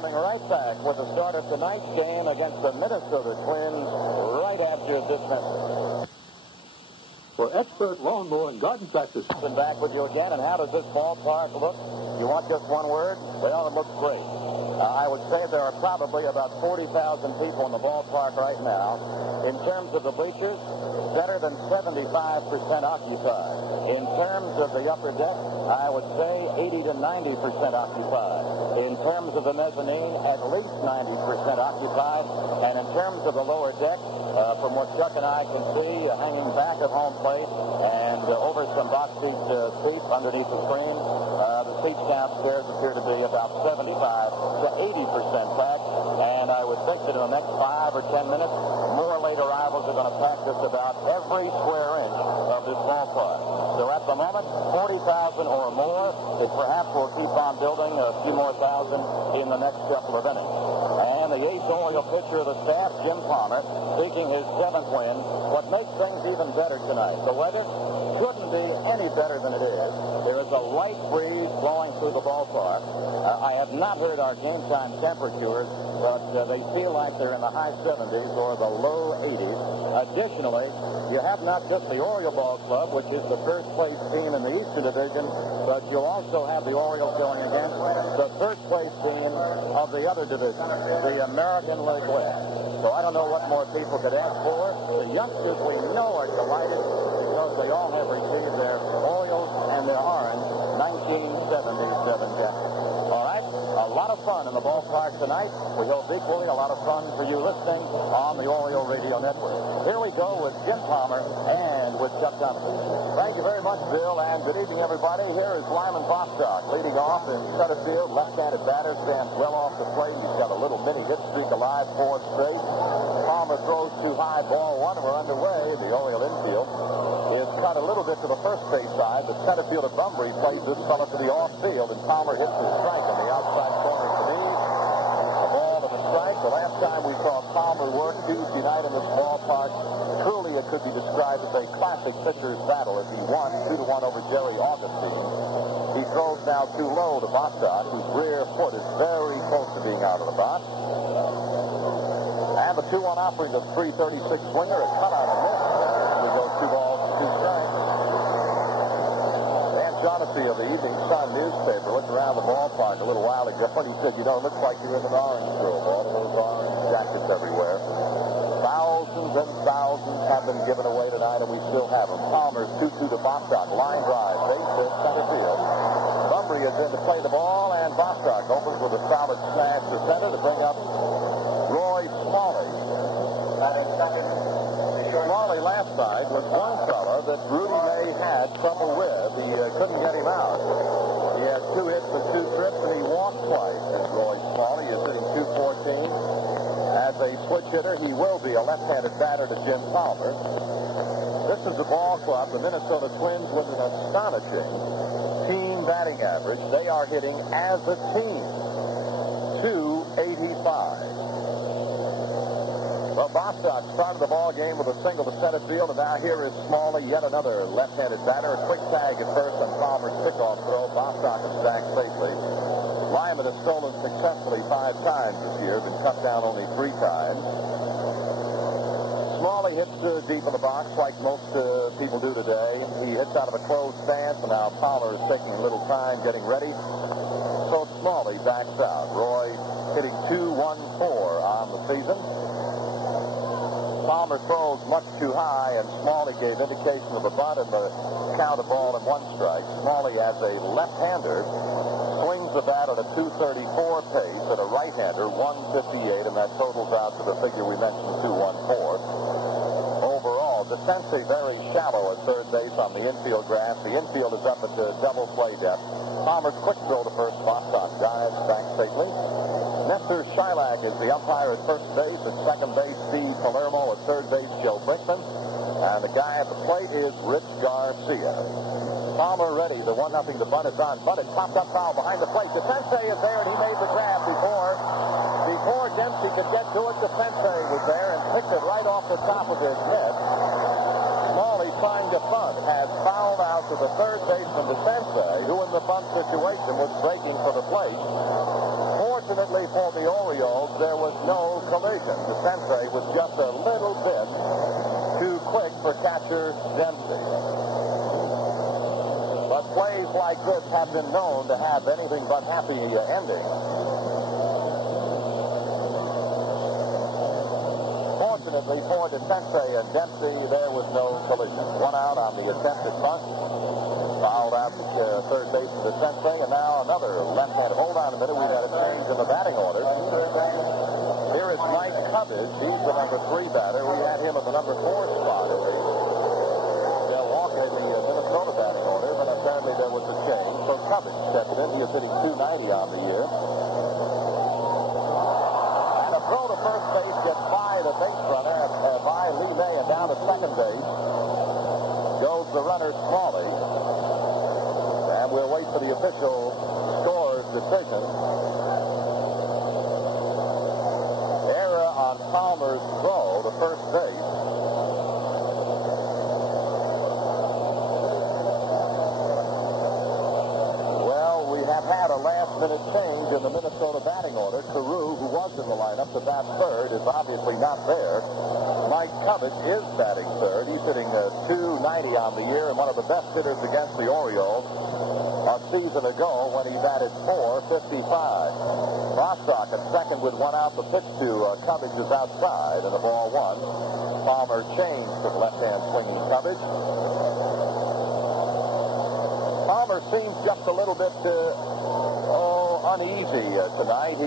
coming right back with the start of tonight's game against the Minnesota Twins right after this message. For expert lawnmower and garden tractors. And back with you again, and how does this ballpark look? You want just one word? Well, it looks great. I would say there are probably about 40,000 people in the ballpark right now. In terms of the bleachers, better than 75% occupied. In terms of the upper deck, I would say 80 to 90% occupied. In terms of the mezzanine, at least 90% occupied. And in terms of the lower deck, from what Chuck and I can see, hanging back of home plate and over some box seat seats underneath the screen, the seats downstairs appear to be about 75 to 80% packed. And I would think that in the next 5 or 10 minutes, more late arrivals are going to pack just about every square inch of this ballpark. So at the moment, 40,000 or more. It perhaps will keep on building a few more thousand in the next couple of innings. And the ace Oriole pitcher of the staff, Jim Palmer, seeking his 7th win. What makes things even better tonight, the weather couldn't be any better than it is. There is a light breeze blowing through the ballpark. I have not heard our game time temperatures, but they feel like they're in the high 70s or the low 80s. Additionally, you have not just the Oriole Ball Club, which is the first place team in the Eastern Division, but you'll also have the Orioles going against the first place team of the other division, the American League West. So I don't know what more people could ask for. The youngsters we know are delighted because they all have received their Orioles and their Orange 1977 jackets. All right, a lot of fun in the ballpark tonight. We hope equally a lot of fun for you listening on the Oriole Radio Network. Here we go with Jim Palmer and with Chuck Thompson. Thank you very much, Bill, and good evening, everybody. Here is Lyman Bostock leading off in center field. Left-handed batter stands well off the plate. He's got a little mini hit streak alive, 4 straight. Palmer throws too high, ball 1, and we're underway. The Oriole infield is cut a little bit to the first base side. The center fielder Bumbry plays this fella to the off field, and Palmer hits the strike on the outside corner to me. A ball and a strike. The last time we saw Palmer work Tuesday night in this ballpark, truly it could be described as a classic pitcher's battle as he won 2-1 over Jerry Augustine. He throws now too low to Bostock, whose rear foot is very close to being out of the box. And the 2-1 offering, the 336 swinger, a cutout and miss. We go 2 balls and 2 strikes. Dan Shaughnessy of the Evening Sun newspaper looked around the ballpark a little while ago and he said, you know, it looks like you're in an orange grove. All those orange jackets everywhere. Thousands and thousands have been given away tonight, and we still have them. Palmer's 2-2 to Bostock. Line drive. Base hit, center field. Bumbry is in to play the ball, and Bostock opens with a solid smash to center to bring up Roy Smalley. Smalley last night was one fella that Rudy May had trouble with. He couldn't get him out. He had 2 hits and 2 trips, and he walked twice. And Roy Smalley is hitting .214. As a switch hitter, he will be a left-handed batter to Jim Palmer. This is the ball club, the Minnesota Twins, with an astonishing team batting average. They are hitting as a team .285. Well, Bostock started the ball game with a single to center field, and now here is Smalley, yet another left-handed batter. A quick tag at first on Palmer's pickoff throw. Bostock is back safely. Lyman has stolen successfully 5 times this year, been cut down only 3 times. Smalley hits deep in the box like most people do today. He hits out of a closed stance, and now Palmer is taking a little time getting ready. So Smalley backs out. Roy hitting .214 on the season. Palmer throws much too high, and Smalley gave indication of a bunt and the count of ball and 1 strike. Smalley, as a left-hander, swings the bat at a .234 pace, and a right-hander 158, and that totals out to the figure we mentioned, .214. Overall, DeCinces very shallow at third base on the infield grass. The infield is up at the double play depth. Palmer's quick throw to first. Bostock dives back safely. Nestor Shylock is the umpire at first base. At second base, Steve Palermo. At third base, Joe Brinkman. And the guy at the plate is Rich Garcia. Palmer ready. The 1-0 to bunt is on. Bunt, it popped up foul behind the plate. DeCinces is there, and he made the grab before Dempsey could get to it. DeCinces was there and picked it right off the top of his mitt. Smalley trying to bunt had fouled out to the third baseman DeCinces, who in the bunt situation was breaking for the plate. Fortunately for the Orioles, there was no collision. DeCinces was just a little bit too quick for catcher Dempsey. But plays like this have been known to have anything but happy endings. Fortunately for DeCinces and Dempsey, there was no collision. One out on the attempted bunt. Fouled out to third baseman DeCinces, and now another left-handed. Hold on a minute, we've had a change in the batting order. Here is Mike Cubbage. He's the number 3 batter. We had him at the number 4 spot in the Minnesota batting order, but apparently there was a change. So Cubbage stepped in. He is hitting .290 on the year. And a throw to first base gets by the base runner, by Lyman, and down to second base goes the runner Smalley. And we'll wait for the official score's decision. Error on Palmer's throw to first base. Had a last-minute change in the Minnesota batting order. Carew, who was in the lineup to bat third, is obviously not there. Mike Cubbage is batting third. He's hitting .290 on the year and one of the best hitters against the Orioles a season ago when he batted .455. Bostock at second with one out. The pitch to Cubbage is outside and a ball one. Palmer changed to left-hand swinging Cubbage. Palmer seems just a little bit uneasy tonight. He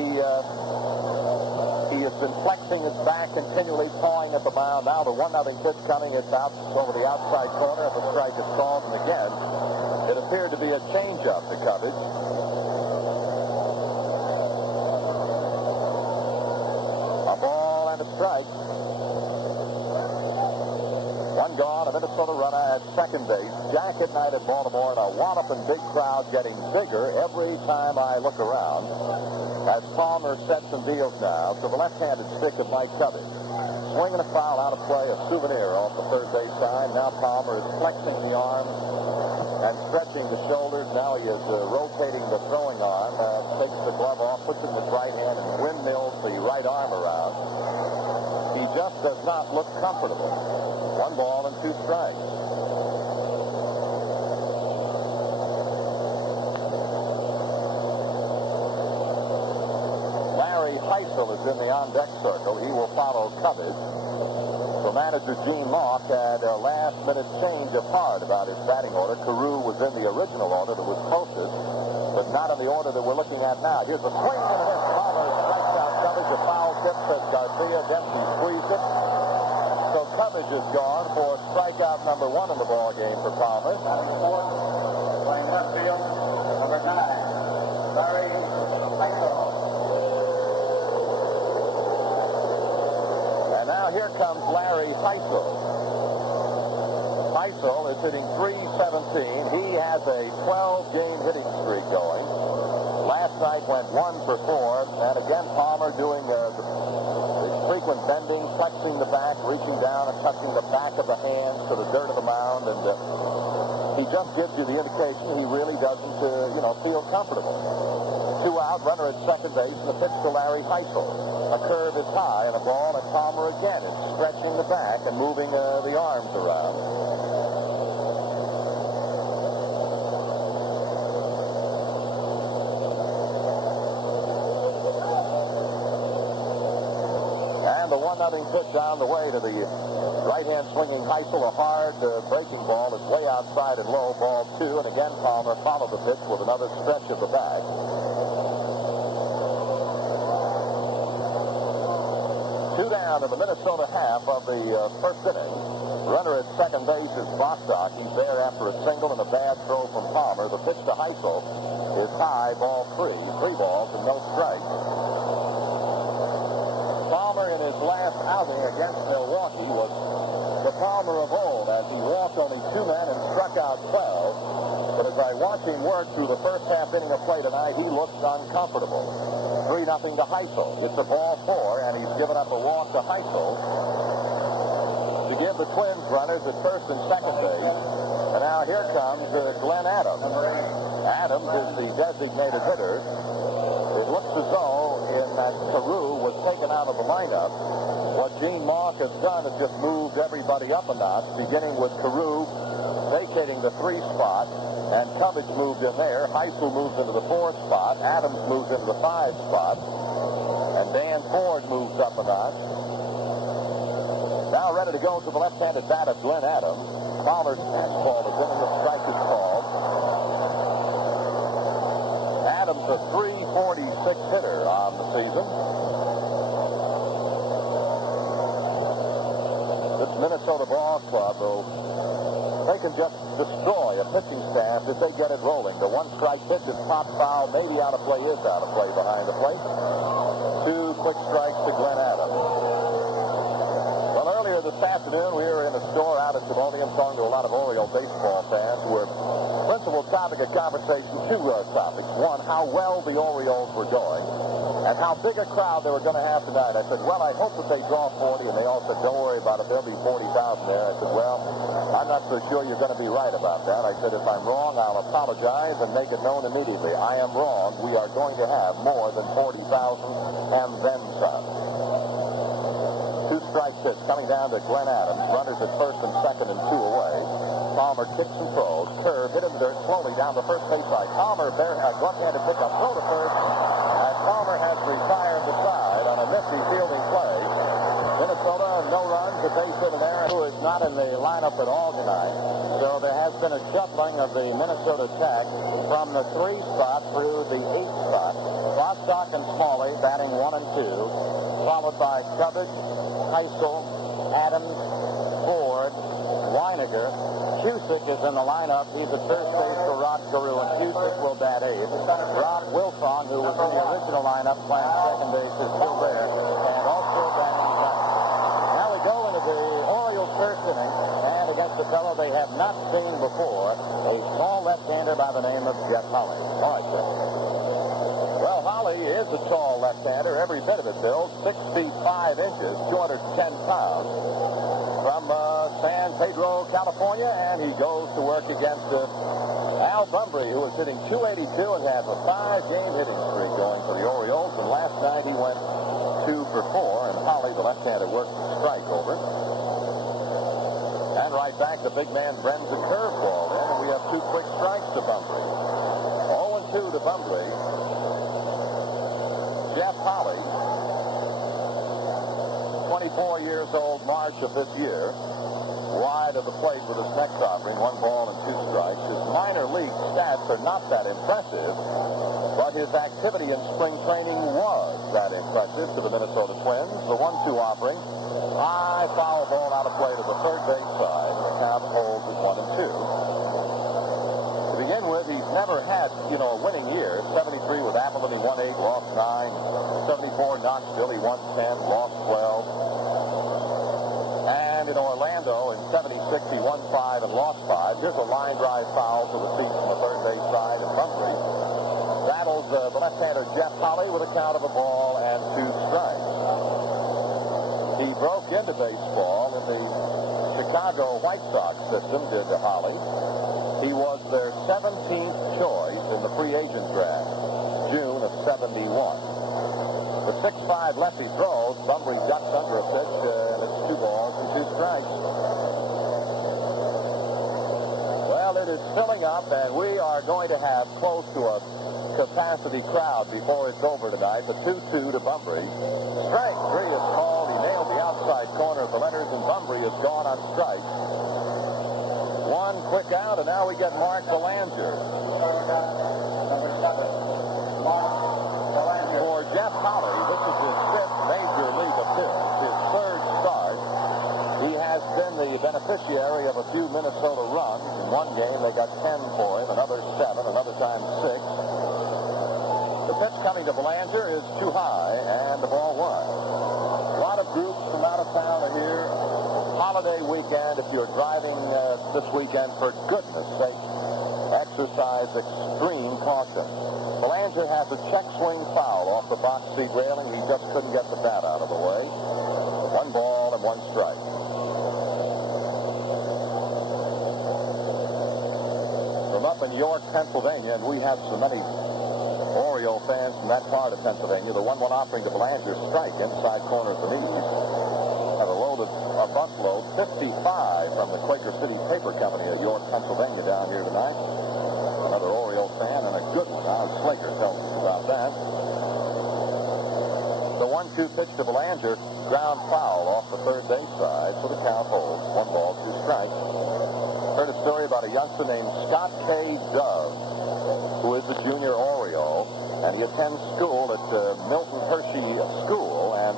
has been flexing his back, continually pawing at the mound. Now the 1-0 pitch coming. It's out over the outside corner, and the strike is called. And again, it appeared to be a changeup to Cubbage. A ball and a strike. One gone, a Minnesota runner at second base. Jacket night at Baltimore, and a walloping big crowd getting bigger every time I look around. As Palmer sets and deals now to the left-handed stick of Mike Cubbage. Swinging a foul out of play, a souvenir off the third base side. Now Palmer is flexing the arm and stretching the shoulders. Now he is rotating the throwing arm, takes the glove off, puts it in his right hand, and windmills the right arm around. He just does not look comfortable. 1 ball and 2 strikes. Larry Hisle is in the on-deck circle. He will follow Cubbage. So manager Gene Locke had a last-minute change of heart about his batting order. Carew was in the original order that was closest, but not in the order that we're looking at now. Here's a swing and a miss. Palmer strikes out Cubbage. A foul tip, says Garcia. Dempsey squeezed it. So Cubbage is gone for strikeout number 1 in the ball game for Palmer. Playing left field, number 9, Larry Hisle. And now here comes Larry Hisle. Hisle is hitting .317. He has a 12-game hitting streak going. Last night went 1 for 4. And again, Palmer doing the frequent bending, flexing the back, reaching down and touching the back of the hands to the dirt of the mound, and he just gives you the indication he really doesn't, feel comfortable. 2 out, runner at second base, and the pitch to Larry Hisle. A curve is high and a ball, and Palmer again is stretching the back and moving the arms around. The 1-0 pitch down the way to the right-hand swinging Hisle. A hard breaking ball is way outside and low, ball 2. And again, Palmer followed the pitch with another stretch of the back. 2 down in the Minnesota half of the first inning. Runner at second base is Bostock. He's there after a single and a bad throw from Palmer. The pitch to Hisle is high, ball 3. 3 balls and no strikes. Palmer in his last outing against Milwaukee was the Palmer of old, as he walked only 2 men and struck out 12. But as I watch him work through the first half inning of play tonight, he looks uncomfortable. 3-0 to Hisle. It's a ball 4, and he's given up a walk to Hisle to give with the Twins runners at first and second base. And now here comes Glenn Adams. Adams is the designated hitter. It looks as though in that Carew was taken out of the lineup. What Gene Mauch has done is just moved everybody up a notch, beginning with Carew vacating the 3 spot, and Cubbage moved in there. Hisle moves into the 4 spot. Adams moves into the 5 spot. And Dan Ford moves up a notch. Now ready to go to the left-handed bat of Glenn Adams. Fowler's fastball is in and the strike is called. Adams a .346 hitter on the season. This Minnesota ball club, they can just destroy a pitching staff if they get it rolling. The 1-strike pitch is pop foul, maybe out of play, is out of play behind the plate. 2 quick strikes to Glenn Adams. Well, earlier this afternoon, we were in a store out at Timonium talking to a lot of Oriole baseball fans who were principal topic of conversation, 2 topics. One, how well the Orioles were doing, and how big a crowd they were going to have tonight. I said, well, I hope that they draw 40, and they all said, don't worry about it, there'll be 40,000 there. I said, well, I'm not so sure you're going to be right about that. I said, if I'm wrong, I'll apologize and make it known immediately. I am wrong. We are going to have more than 40,000 and then some. 2-strike pitch coming down to Glenn Adams. Runners at first and second and 2 away. Palmer kicks and throws. Curve hit in the dirt slowly down the first base side. Palmer, left-handed pickup, throw to first. And Palmer has retired the side on a nifty fielding play. Minnesota, no runs, a base hit in there, who is not in the lineup at all tonight. So there has been a shuffling of the Minnesota attack from the 3 spot through the 8 spot. Bostock and Smalley batting 1 and 2, followed by Cubbage, Hisle, Adams, Ford, Wynegar. Kusick is in the lineup. He's at first base for Rod Carew, and Kusick will bat 8. Rob Wilfong, who was in the original lineup playing second base, is still there, and also batting second. Now we go into the Orioles' first inning, and against a fellow they have not seen before, a small left-hander by the name of Jeff Holley. All right, Jeff. Well, Holley is a tall left-hander, every bit of it, Bill. 6 feet 5 inches, 210 pounds. From San Pedro, California, and he goes to work against Al Bumbry, who was hitting .282 and has a 5-game hitting streak going for the Orioles. And last night he went 2 for 4, and Holley, the left-hander, worked the strike over. And right back, the big man brings a curveball in, and we have 2 quick strikes to Bumbry. 0-2 to Bumbry. Jeff Holley, 24 years old, March of this year, wide of the plate with his neck offering, 1 ball and 2 strikes. His minor league stats are not that impressive, but his activity in spring training was that impressive to the Minnesota Twins. The 1-2 offering, high foul ball out of play to the third base side, and the count holds at 1 and 2. To begin with, he's never had, a winning year. 73 with Appleton, he won 8, lost 9. 74 Knoxville, he won 10, lost 12. And in Orlando, in 76, he won 5 and lost 5. Here's a line drive foul to the seat from the third base side, and Bumbry battles the left-hander Jeff Holley with a count of 1 ball and 2 strikes. He broke into baseball in the Chicago White Sox system, did Holley. He was their 17th choice in the free agent draft, June of 71. The 6'5" lefty throws. Bumbry ducks under a pitch, and it's 2 balls and 2 strikes. Well, it is filling up, and we are going to have close to a capacity crowd before it's over tonight. The 2-2 to Bumbry. Strike 3 is called. He nailed the outside corner of the letters, and Bumbry is gone on strike. 1 quick out, and now we get Mark Belanger. For Jeff Holley, this is his 5th major league appearance, his 3rd start. He has been the beneficiary of a few Minnesota runs. In one game, they got 10 for him, another 7, another time 6. The pitch coming to Belanger is too high, and the ball 1. A lot of groups from out of town are here. Holiday weekend. If you're driving this weekend, for goodness sake, exercise extreme caution. Belanger has a check swing foul off the box seat railing. He just couldn't get the bat out of the way. 1 ball and 1 strike. up in York, Pennsylvania, and we have so many Oriole fans from that part of Pennsylvania. The 1-1 offering to Belanger strike inside corner of the knees. Have a bus load, 55 from the Quaker City Paper Company of York, Pennsylvania down here tonight. Another Oriole fan and a good one. Now Slaker tells us about that. The 1-2 pitch to Belanger, ground foul off the third base side, so the count holds. 1 ball, 2 strikes. Heard a story about a youngster named Scott K. Dove, who is a junior Oriole, and he attends school at Milton Hershey School, and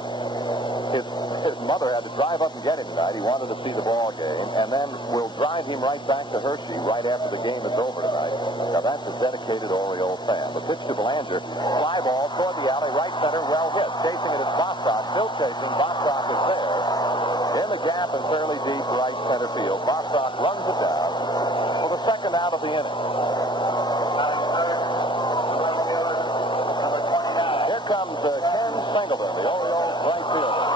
his mother had to drive up and get him tonight. He wanted to see the ball game, and then we'll drive him right back to Hershey right after the game is over tonight. Now, that's a dedicated Oriole fan. The pitch to Belanger, fly ball toward the alley, right center, well hit. Chasing it is Bostock, still chasing. Bostock is there. In the gap and fairly deep right center field. Bostock runs it down for the second out of the inning. Here comes Ken Singleton, the Orioles right fielder.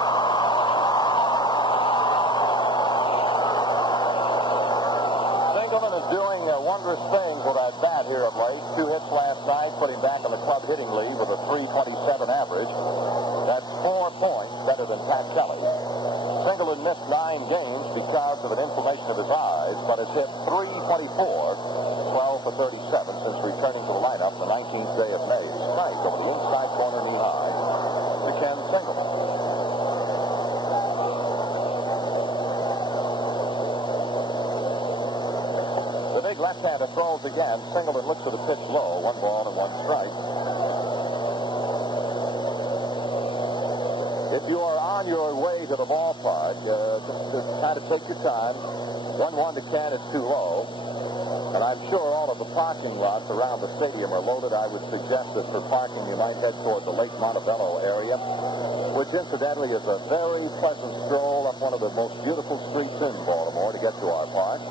Singleton is doing wondrous things with that bat here of late. 2 hits last night, put him back in the club hitting lead with a .327 average. That's 4 points better than Pat Kelly. Singleton missed 9 games because of an inflammation of his eyes, but has hit .324, 12 for 37 since returning to the lineup the 19th day of May. Strike over the inside corner knee high to Ken Singleton. The big left-hander throws again. Singleton looks at the pitch low. 1 ball and 1 strike. If you are on your way to the ballpark, just kind of take your time. 1-1 to Ken is too low. And I'm sure all of the parking lots around the stadium are loaded. I would suggest that for parking you might head toward the Lake Montebello area, which incidentally is a very pleasant stroll up one of the most beautiful streets in Baltimore to get to our park.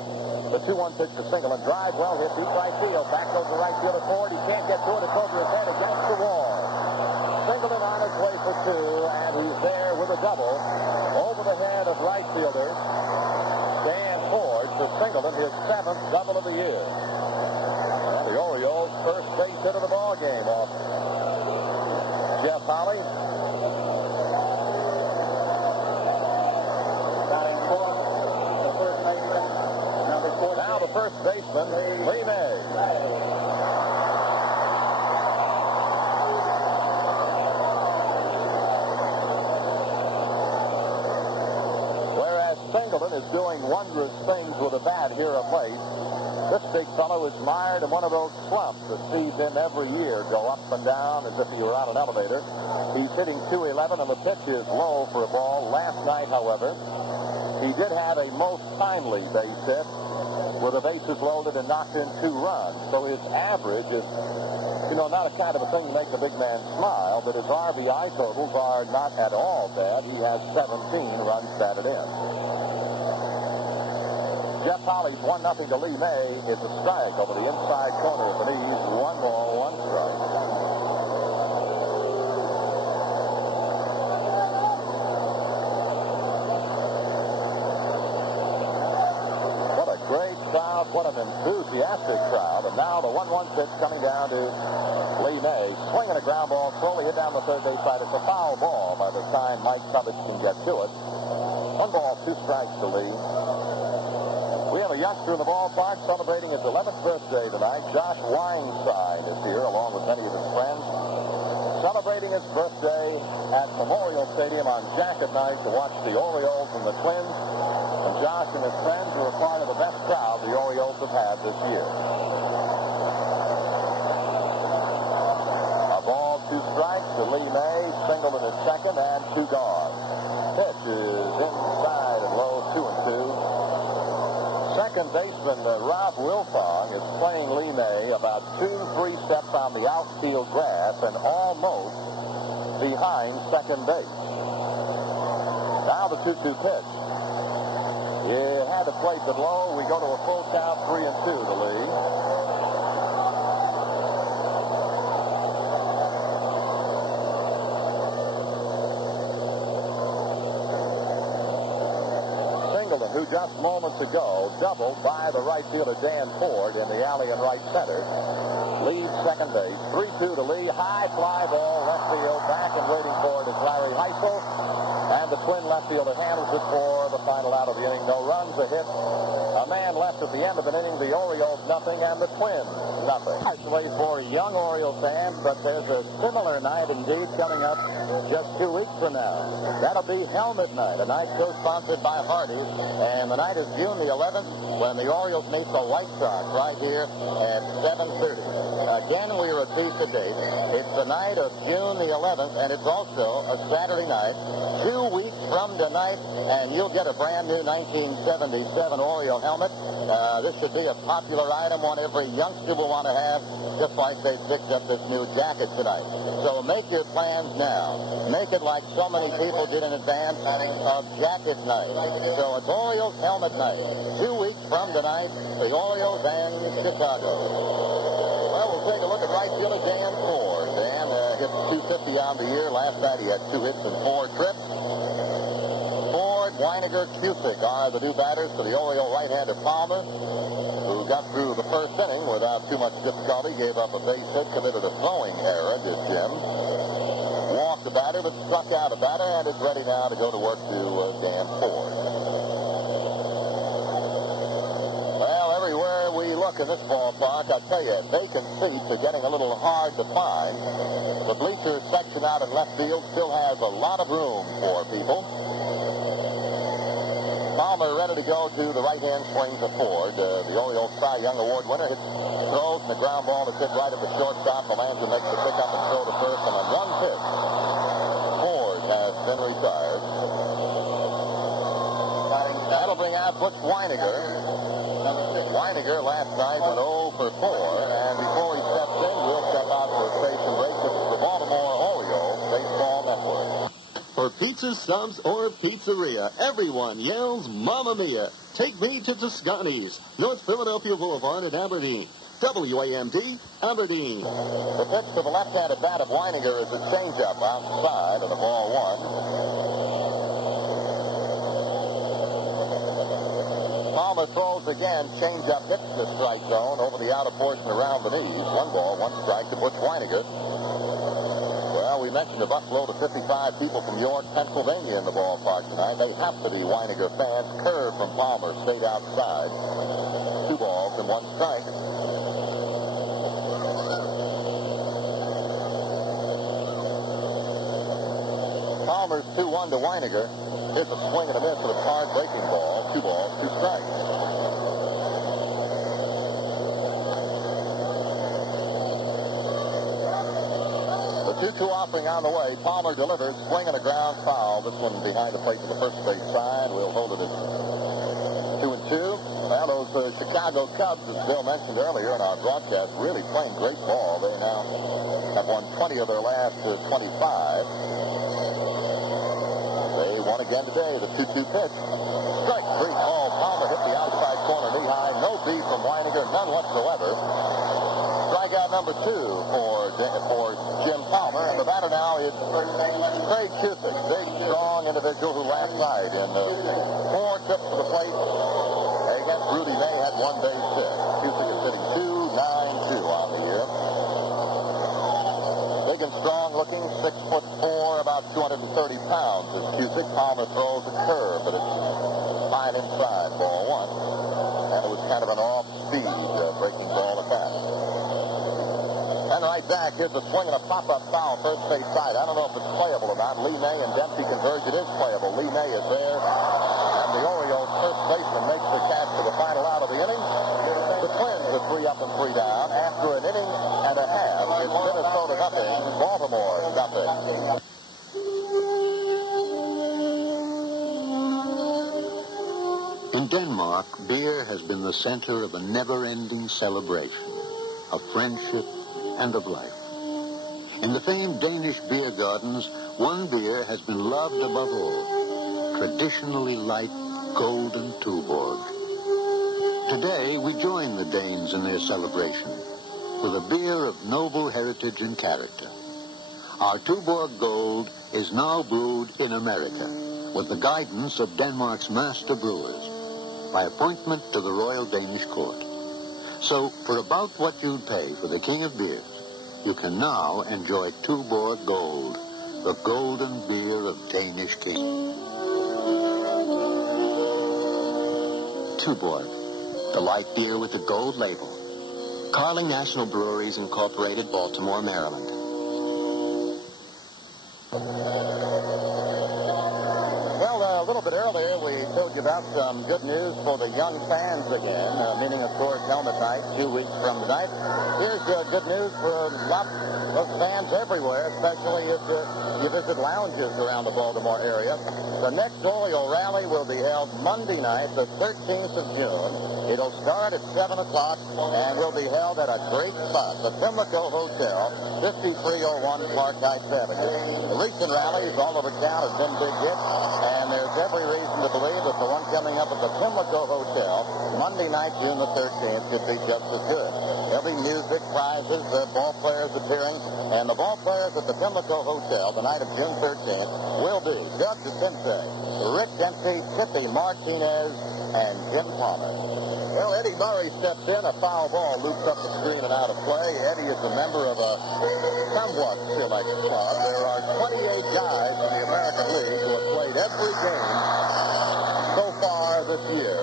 The 2-1 pitch to Singleton. Drive well hit, deep right field. Back goes the right fielder forward. He can't get to it. It's over his head against the wall. Singleton on his way for 2, and he's there with a double over the head of right fielder Dan Ford to Singleton, his 7th double of the year. And the Orioles' first base hit of the ball game off Jeff Holley. Now the first baseman, Lee May. Singleton is doing wondrous things with a bat here of late. This big fellow is mired in one of those slumps that sees him every year go up and down as if he were on an elevator. He's hitting .211, and the pitch is low for a ball. Last night, however, he did have a most timely base hit with the bases loaded and knocked in 2 runs. So his average is, not a kind of a thing to make the big man smile, but his RBI totals are not at all bad. He has 17 runs batted in. Jeff Holley's 1-0 to Lee May is a strike over the inside corner of the knees. 1 ball, 1 strike. What a great crowd. What an enthusiastic crowd. And now the 1-1 pitch coming down to Lee May. Swinging a ground ball, slowly hit down the third base side. It's a foul ball by the time Mike Cubbage can get to it. 1 ball, 2 strikes to Lee. We have a youngster in the ballpark celebrating his 11th birthday tonight. Josh Wynegar is here, along with many of his friends, celebrating his birthday at Memorial Stadium on Jacket Night to watch the Orioles and the Twins. And Josh and his friends are a part of the best crowd the Orioles have had this year. A ball, 2 strikes to Lee May. Singleton at second, and 2 gone. Pitch is inside and low, 2-2. Second baseman Rob Wilfong is playing Lee May about 2-3 steps on the outfield grass and almost behind second base. Now the 2-2 pitch. He had to place it low. We go to a full count, 3-2 to Lee. Singleton, who just moments ago doubled by the right fielder Dan Ford in the alley in right center, leads second base. 3-2 to Lee. High fly ball left field. Back and waiting for it is Larry Hisle. And the twin left fielder handles it for the final out of the inning. No runs, a hit. A man left at the end of an inning. The Orioles nothing and the Twins nothing. Actually for young Oriole fans, but there's a similar night indeed coming up just 2 weeks from now. That'll be Helmet Night, a night co-sponsored by Hardee's. And the night is June the 11th when the Orioles meet the White Sox right here at 7:30. Again, we repeat the date. It's the night of June the 11th, and it's also a Saturday night. 2 weeks from tonight, and you'll get a brand new 1977 Oriole helmet. This should be a popular item, one every youngster will want to have, just like they picked up this new jacket tonight. So make your plans now. Make it like so many people did in advance of Jacket Night. So it's Orioles Helmet Night. 2 weeks from tonight, the Orioles and Chicago. Well, we'll take a look at right fielder Dan Ford. Dan hit .250 on the year. Last night he had 2 hits and 4 trips. Ford, Wynegar, Kusick are the new batters for the Oriole right-hander Palmer, who got through the first inning without too much difficulty, gave up a base hit, committed a throwing error, did Jim. Walked the batter, but struck out a batter, and is ready now to go to work to Dan Ford. Well, everywhere we look in this ballpark, I tell you, vacant seats are getting a little hard to find. The bleacher section out in left field still has a lot of room for people. Palmer ready to go to the right-hand swing to Ford. The Orioles Cy Young Award winner hits, throws, and the ground ball is hit right at the shortstop. Belanger makes the pickup and throw to first, and on one pitch, Ford has been retired. That'll bring out Butch Wynegar. Wynegar last night went 0 for 4, and before he steps in, we'll step out for a station break. This is the Baltimore Orioles Baseball Network. For pizza, subs, or pizzeria, everyone yells, Mamma Mia! Take me to Toscani's, North Philadelphia Boulevard in Aberdeen. WAMD, Aberdeen. The pitch to the left-handed bat of Wynegar is a changeup outside of the ball one. Palmer throws again, changeup hits the strike zone over the outer portion around the knees. 1 ball, 1 strike to Butch Wynegar. Well, we mentioned a busload of 55 people from York, Pennsylvania in the ballpark tonight. They have to be Wynegar fans. Curve from Palmer stayed outside. 2 balls and 1 strike. Palmer's 2-1 to Wynegar. Here's a swing and a miss with a hard breaking ball. 2 balls, 2 strikes. The 2-2 offering on the way. Palmer delivers, swing and a ground foul. This one behind the plate to the first base side. We'll hold it at 2-2. Well, those Chicago Cubs, as Bill mentioned earlier in our broadcast, really playing great ball. They now have won 20 of their last 25. They won again today, the 2-2 pitch. Strike 3 call. Palmer hit the outside corner knee high. No beat from Wynegar, none whatsoever. Strikeout number 2 for Jim Palmer. And the batter now is Craig Kusick, big, strong individual who last night in 4 trips to the plate against Rudy May had 1 base hit. Kusick is hitting .292 on the year. Big and strong looking, 6'4", about 230 pounds. As Kusick, Palmer throws a curve, but it's fine inside, ball 1. And it was kind of an off-speed breaking ball at that. And right back, here's a swing and a pop-up foul, first base side. I don't know if it's playable or not. Lee May and Dempsey converge. It is playable. Lee May is there. And the Orioles first baseman makes the catch for the final out of the inning. The Twins are 3 up and 3 down. After an inning and a half, it's Minnesota nothing, Baltimore nothing. In Denmark, beer has been the center of a never-ending celebration of friendship and of life. In the famed Danish beer gardens, one beer has been loved above all, traditionally light golden Tuborg. Today, we join the Danes in their celebration with a beer of noble heritage and character. Our Tuborg Gold is now brewed in America with the guidance of Denmark's master brewers. by appointment to the Royal Danish Court. So, for about what you'd pay for the King of Beers, you can now enjoy Tuborg Gold, the golden beer of Danish King. Tuborg, the light beer with the gold label. Carling National Breweries Incorporated, Baltimore, Maryland. Well, a little bit earlier, we told you about some good news for the young fans again, meaning, of course, helmet night, 2 weeks from tonight. Here's good news for lots of fans everywhere, especially if you visit lounges around the Baltimore area. The next Oriole rally will be held Monday night, the 13th of June. It'll start at 7 o'clock and will be held at a great spot, the Pimlico Hotel, 5301 Park Heights Avenue. The recent rallies all over town have been big hits, and there's every reason to believe that the one coming up at the Pimlico Hotel, Monday night, June the 13th, could be just as good. There'll be music, prizes, ball players appearing, and the ball players at the Pimlico Hotel the night of June 13th will be Doug DeCinces, Rick Dempsey, Tippy Martinez, and Jim Palmer. Well, Eddie Murray steps in. A foul ball loops up the screen and out of play. Eddie is a member of a somewhat select club. There are 28 guys in the American League who have played every game so far this year,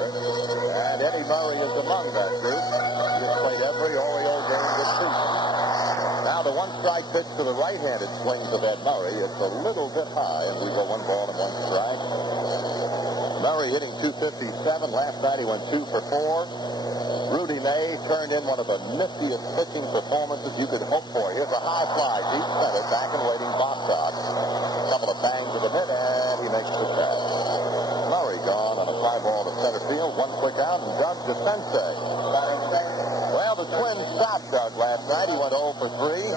and Eddie Murray is among that group. He has played every Oriole game this season. Now, the one-strike pitch to the right-handed swings of Ed Murray. It's a little bit high, and we go 1 ball and 1 strike. Murray hitting .257. Last night he went 2 for 4. Rudy May turned in one of the niftiest pitching performances you could hope for. Here's a high fly, deep center, back and waiting Bostock. A couple of bangs to the mid, and he makes the catch. Murray gone on a fly ball to center field. 1 quick out, and Doug DeCinces. Well, the Twins stopped Doug last night. He went 0 for 3.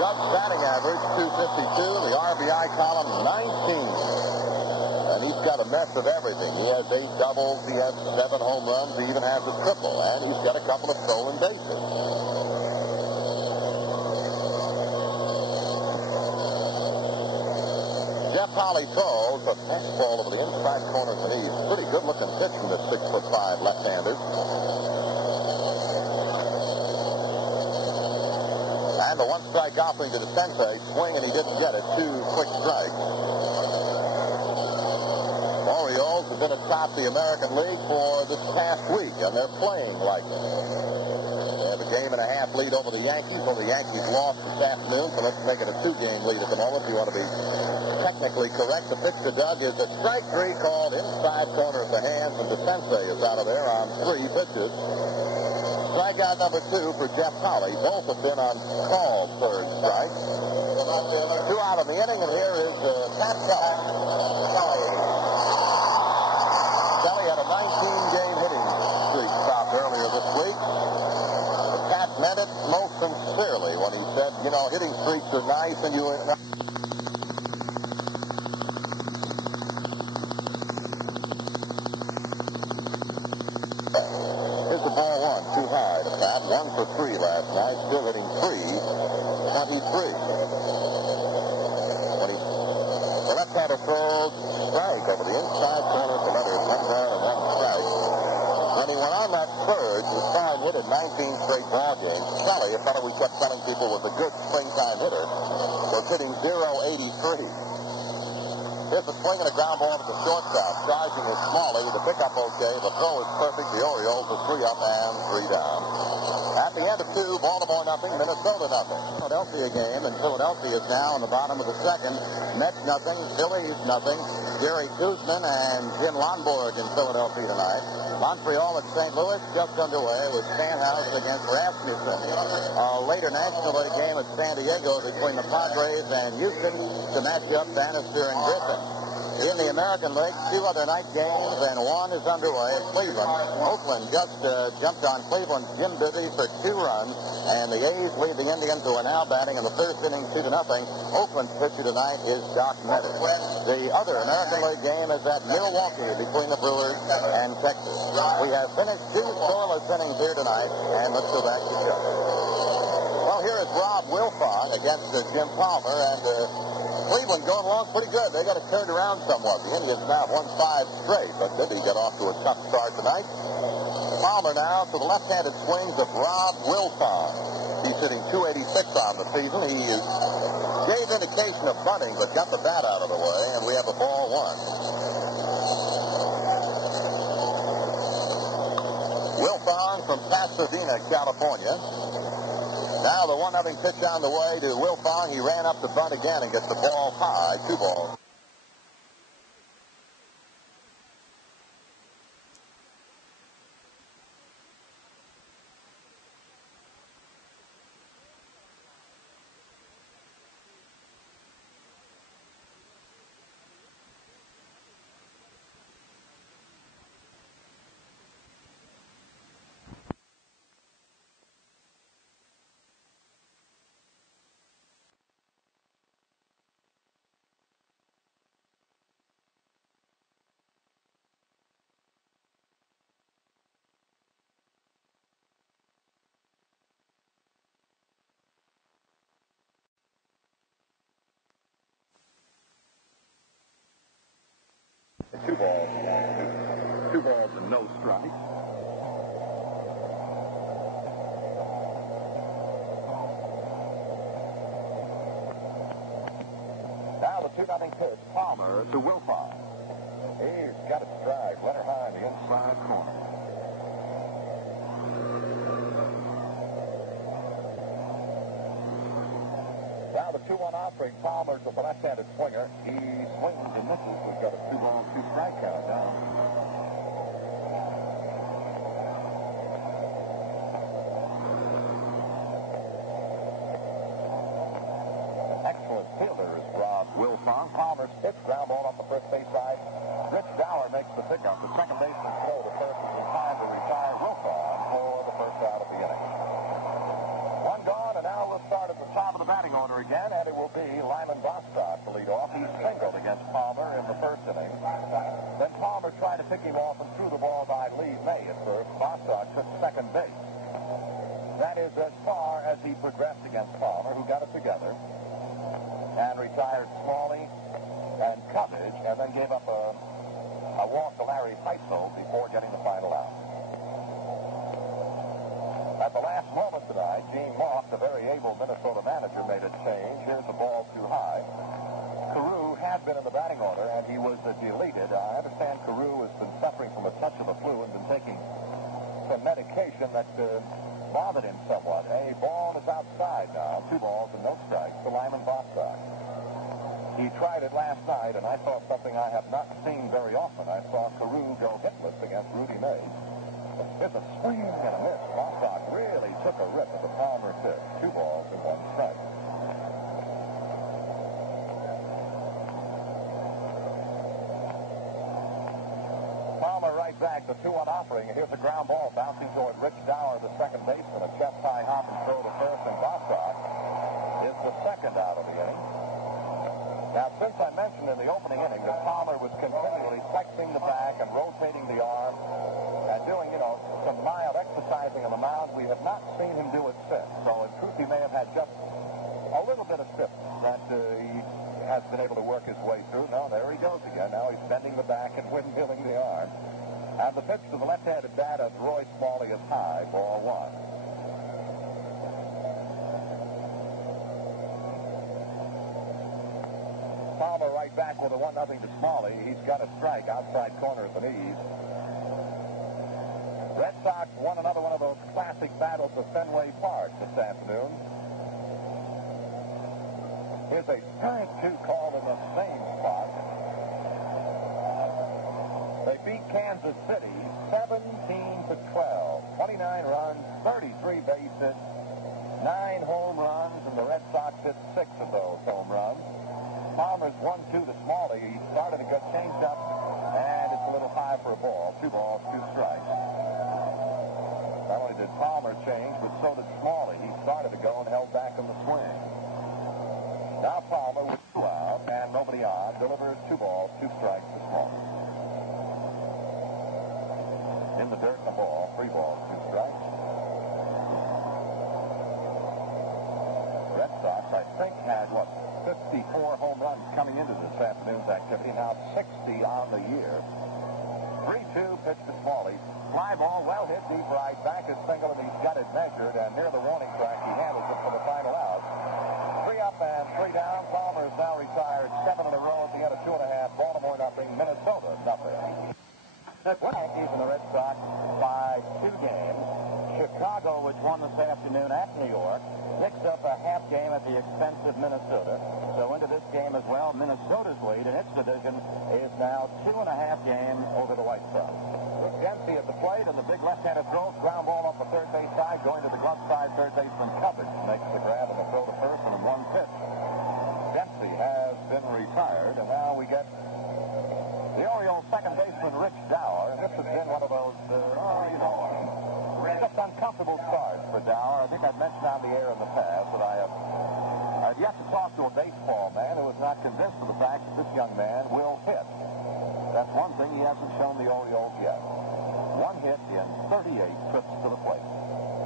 Doug's batting average, .252. The RBI column, 19. And he's got a mess of everything. He has 8 doubles, he has 7 home runs, he even has a triple, and he's got a couple of stolen bases. Jeff Holley throws a fastball over the inside corner of the knees. Pretty good-looking pitch from this 6'5" left-hander. And the 1-strike offering to DeCinces, swing, and he didn't get it. 2 quick strikes. Orioles have been atop the American League for this past week, and they're playing like it. They have a game-and-a-half lead over the Yankees. Well, the Yankees lost this afternoon, so let's make it a 2-game lead at the moment if you want to be technically correct. The pitch to Doug is a strike 3 called inside corner of the hands, and DeCinces is out of there on 3 pitches. Strikeout number 2 for Jeff Holley. Both have been on called third strike. 2 out in the inning, and here is Pat Kelly. Kelly had a 19-game hitting streak stopped earlier this week. But Pat meant it most sincerely when he said, you know, hitting streaks are nice, and you... Here's the ball 1, too high to Pat. 1 for 3 last night, still hitting .323. When the left-hander throws strike over the inside corner of the letters, 1 down and 1 strike. When he went on that surge, was trying to hit at 19 straight ball games. Kelly, a fellow we kept telling people was a good springtime hitter, was hitting .083. Here's a swing and a ground ball to the shortstop. Charging is Smalley. The pickup okay. The throw is perfect. The Orioles are 3 up and 3 down. At the end of 2, Baltimore nothing, Minnesota nothing. Philadelphia game, and Philadelphia is now in the bottom of the second. Mets nothing, Phillies nothing. Gary Kuzman and Jim Lonborg in Philadelphia tonight. Montreal at St. Louis just underway with Stanhouse against Rasmussen. A later National League game at San Diego between the Padres and Houston to match up Bannister and Griffin. In the American League, 2 other night games, and 1 is underway at Cleveland. Oakland just jumped on Cleveland's Jim Bibby for 2 runs, and the A's lead the Indians, who are now batting in the 1st inning 2-0. Oakland's pitcher tonight is Doc Meadows. The other American League game is at Milwaukee between the Brewers and Texas. We have finished 2 scoreless innings here tonight, and let's go back to Chuck. Well, here is Rob Wilfong against Jim Palmer, and Cleveland going along pretty good. They got it turned around somewhat. The Indians now have won 5 straight, but Bibby got off to a tough start tonight. Palmer now to the left-handed swings of Rob Wilfong. He's hitting .286 on the season. He gave indication of bunting, but got the bat out of the way, and we have a ball 1. Wilfong from Pasadena, California. Now the 1-0 pitch on the way to Wilfong. He ran up to bunt again and gets the ball high. 2 balls. Two balls and no strikes. Now the 2-0 pitch. Palmer to Wilfong. He's got a strike. Let her high in the inside corner. Now the 2-1 offering. Palmer to the left-handed swinger. He swings and misses. We've got a 2-ball, 2-strike count now. Excellent fielder is Rob Wilfong. Palmer's pitch, ground ball off the first base side. Rich Dauer makes the pickup. The second baseman throw to first is in time to retire Wilfong for the first out of the inning. 1 gone, and now we'll start at the top of the batting order again, and it will be Lyman Bostock to lead off. He singled against Palmer in the first inning. Then Palmer tried to pick him off and threw the ball by Lee May at first. Bostock took second base. That is as far as he progressed against Palmer, who got it together and retired Smalley and Cubbage, and then gave up a walk to Larry Hisle before getting the final out. At the last moment tonight, Gene Moss, the very able Minnesota manager, made a change. Here's the ball too high. Carew had been in the batting order, and he was deleted. I understand Carew has been suffering from a touch of the flu and been taking some medication that bothered him somewhat. A ball is outside now. 2 balls and no strikes to Lyman Bostock. He tried it last night, and I saw something I have not seen very often. I saw Carew go hitless against Rudy Mays. It's a swing and a miss. Bostock really took a rip at the Palmer pitch. 2 balls and 1 strike. Palmer right back, the 2-1 offering. And here's a ground ball bouncing toward Rich Dauer, the second baseman. A chest-high hop and throw to first, and Bostock is the second out of the inning. Now, since I mentioned in the opening inning that Palmer was continually flexing the back and rotating the arm and doing, some mild exercising on the mound, we have not seen him do it since. So, in truth, he may have had just a little bit of stiffness that he has been able to work his way through. No, there he goes again. Now he's bending the back and windmilling the arm. And the pitch to the left-handed bat of Roy Smalley is high, ball 1. Palmer right back with a 1-0 to Smalley. He's got a strike outside corner at the knees. Red Sox won another one of those classic battles of Fenway Park this afternoon. Here's a strike 2 called in the same spot. They beat Kansas City 17-12. 29 runs, 33 base hits, 9 home runs, and the Red Sox hit 6 of those home runs. Palmer's 1-2 to Smalley. He started a good changeup, and it's a little high for a ball. 2 balls, 2 strikes. Not only did Palmer change, but so did Smalley. He started to go and held back in the swing. Now Palmer with 2 out and nobody on delivers 2 balls, 2 strikes to Smalley. In the dirt and the ball, 3 balls, 2 strikes. Red Sox, I think, had, 54 home runs coming into this afternoon's activity. Now 60 on the year. 3-2, pitch to Smalley. Fly ball, well hit deep right. Back is single, and he's got it measured. And near the warning track, he handles it for the final out. 3 up and 3 down. Palmer is now retired. 7 in a row at the end of 2.5. Baltimore nothing. Minnesota nothing. The Yankees and the Red Sox by 2 games. Chicago, which won this afternoon at New York, picks up a half game at the expense of Minnesota. So into this game as well, Minnesota's lead in its division is now 2.5 games over the White Sox. Rick Dempsey at the plate, and the big left-handed throw, ground ball up the third base side, going to the glove side. Third baseman Cubbage makes the grab and the throw to first, and in 1 pitch. Dempsey has been retired, and now we get the Orioles second baseman Rich Dauer. And this has been one of those, just uncomfortable starts for Dauer. I think I've mentioned on the air in the past that I've yet to talk to a baseball man who is not convinced of the fact that this young man will hit. That's one thing he hasn't shown the Orioles yet. 1 hit in 38 trips to the plate.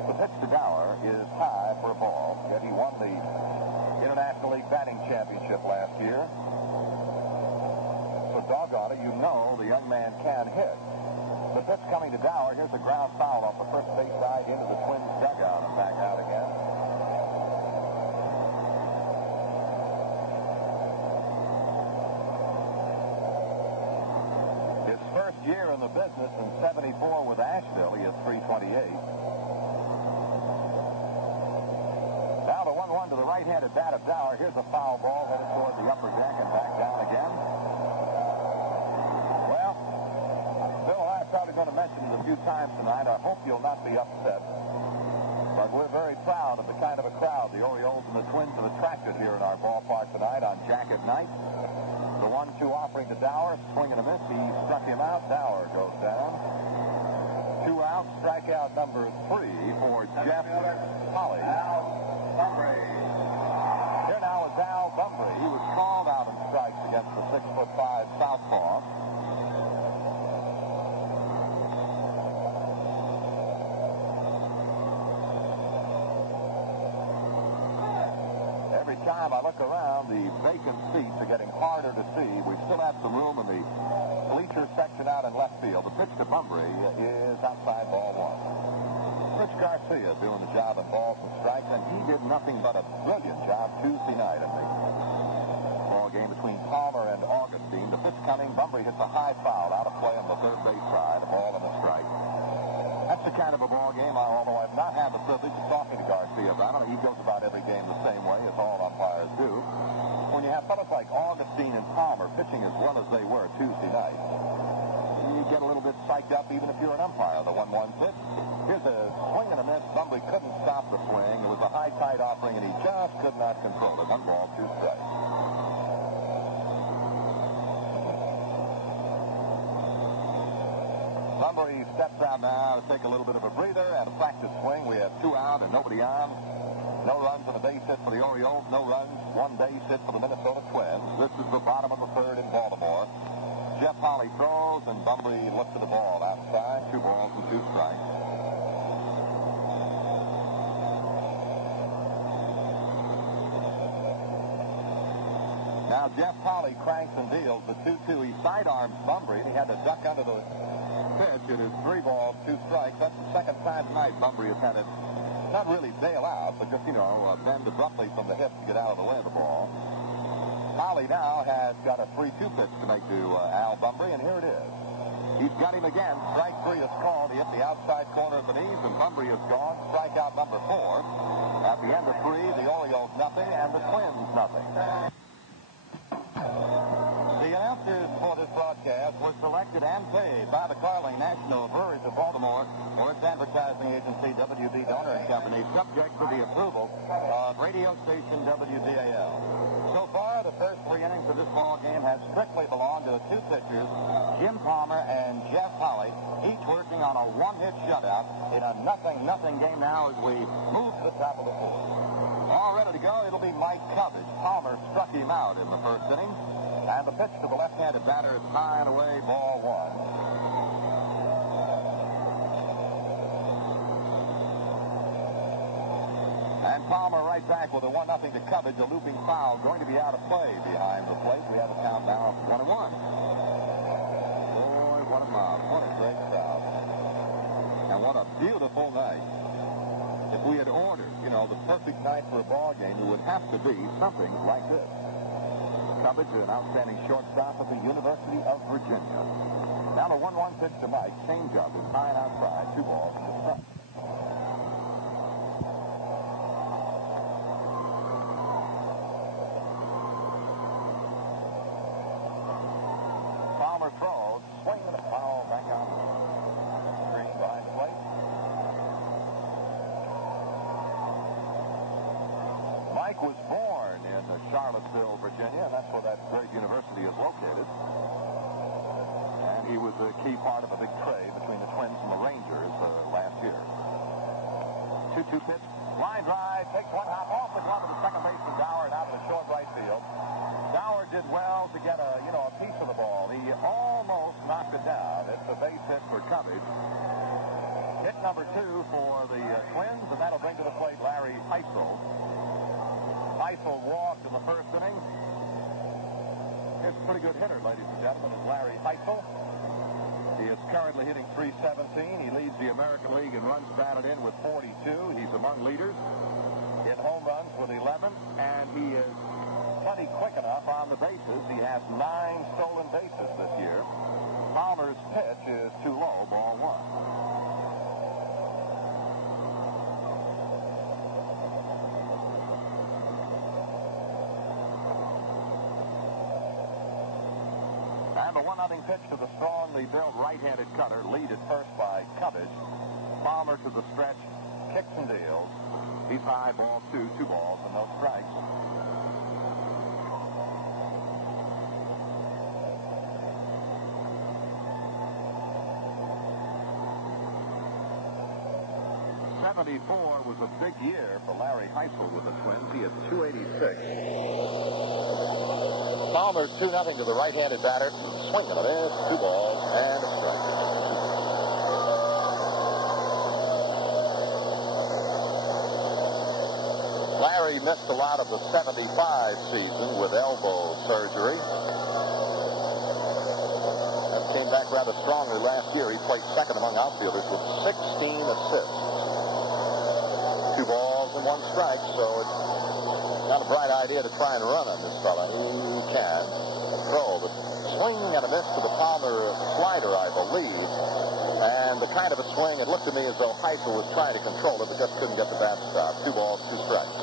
The pitch to Dauer is high for a ball, yet he won the International League Batting Championship last year. So doggone it, you know the young man can hit. The pitch coming to Dauer. Here's a ground foul off the first base side into the Twins dugout and back out again. His first year in the business in 74 with Asheville, he is .328. Now the 1-1 to the right-handed bat of Dauer. Here's a foul ball headed toward the upper deck and back down again. I'm probably going to mention it a few times tonight. I hope you'll not be upset. But we're very proud of the kind of a crowd the Orioles and the Twins have attracted here in our ballpark tonight on Jacket Night. The 1-2 offering to Dauer, swing and a miss. He struck him out. Dauer goes down. 2 out, strikeout number 3 for Jeff Holley. Here now is Al Bumbry. He was called out in strikes against the 6'5" southpaw. Every time I look around, the vacant seats are getting harder to see. We still have some room in the bleacher section out in left field. The pitch to Bumbry is outside ball 1. Rich Garcia doing the job in balls and strikes, and he did nothing but a brilliant job Tuesday night in the ball game between Palmer and Augustine. The pitch coming, Bumbry hits a high foul out of play on the third base side, a ball and a strike. That's the kind of a ball game, although I've not had the privilege of talking to Garcia about it. He goes about every game the same way, as all umpires do. When you have fellows like Augustine and Palmer pitching as well as they were Tuesday night, you get a little bit psyched up even if you're an umpire. The 1-1 pitch. Here's a swing and a miss. Bumbry couldn't stop the swing. It was a high tide offering, and he just could not control it. 1 ball, 2 strikes. Bumbry steps out now to take a little bit of a breather and a practice swing. We have 2 out and nobody on. No runs and a base hit for the Orioles. No runs, 1 base hit for the Minnesota Twins. This is the bottom of the third in Baltimore. Jeff Holley throws, and Bumbry looks at the ball outside. 2 balls and 2 strikes. Now Jeff Holley cranks and deals the 2-2. He sidearms Bumbry, and he had to duck under the pitch. It is 3 balls, 2 strikes. That's the second time tonight Bumbry has had it not really bail out, but just, bend abruptly from the hip to get out of the way of the ball. Holley now has got a 3-2 pitch to make to Al Bumbry, and here it is. He's got him again. Strike 3 is called. He hit the outside corner of the knees, and Bumbry is gone. Strikeout number 4. At the end of 3, the Orioles nothing, and the Twins nothing. The announcers for this broadcast were selected and paid by the Carling National Breweries of Baltimore or its advertising agency, WB Donor and Company, subject to the approval of radio station WDAL. So far, the first 3 innings of this ball game have strictly belonged to the 2 pitchers, Jim Palmer and Jeff Holley, each working on a 1-hit shutout in a 0-0 game now as we move to the top of the 4th. All ready to go. It'll be Mike Cubbage. Palmer struck him out in the first inning. And the pitch to the left-handed batter is high and away, ball 1. And Palmer right back with a 1-0 to Cubbage, a looping foul going to be out of play behind the plate. We have a count now of 1-1. Boy, what a mob. What a great crowd. And what a beautiful night. If we had ordered, the perfect night for a ball game, it would have to be something like this. Cubbage, an outstanding shortstop at the University of Virginia. Now the 1-1 pitch to Mike. Change-up is high and outside. 2 balls and a strike. Palmer throws. Swing and a foul back on the screen behind the plate. Mike was born in Charlottesville, Virginia, and that's where that great university is located. And he was a key part of a big trade between the Twins and the Rangers last year. 2-2 pitch, line drive, takes one hop off the glove of the second baseman Dauer and out to the short right field. Dauer did well to get a piece of the ball. He almost knocked it down. It's a base hit for Cubbage. Hit number 2 for the Twins, and that'll bring to the plate Larry Hisle. Hisle walked in the first inning. He's a pretty good hitter, ladies and gentlemen, is Larry Hisle. He is currently hitting .317. He leads the American League in runs batted in with 42. He's among leaders in home runs with 11, and he is plenty quick enough on the bases. He has 9 stolen bases this year. Palmer's pitch is too low, ball 1. And the 1-0 pitch to the strongly built right-handed cutter, lead at first by Cubbage. Palmer to the stretch, kicks and deals. He's high, ball 2, 2 balls and no strikes. '74 was a big year for Larry Hisle with the Twins. He had .286. Palmer's 2-0 to the right-handed batter. Swinging it in, 2 balls and a strike. Larry missed a lot of the '75 season with elbow surgery. And came back rather strongly last year. He played second among outfielders with 16 assists. 2 balls and 1 strike, so it's not a bright idea to try and run on this fella. He can throw, but swing and a miss to the Palmer slider, I believe. And the kind of a swing, it looked to me as though Hisle was trying to control it, but just couldn't get the bat stop. 2 balls, 2 strikes.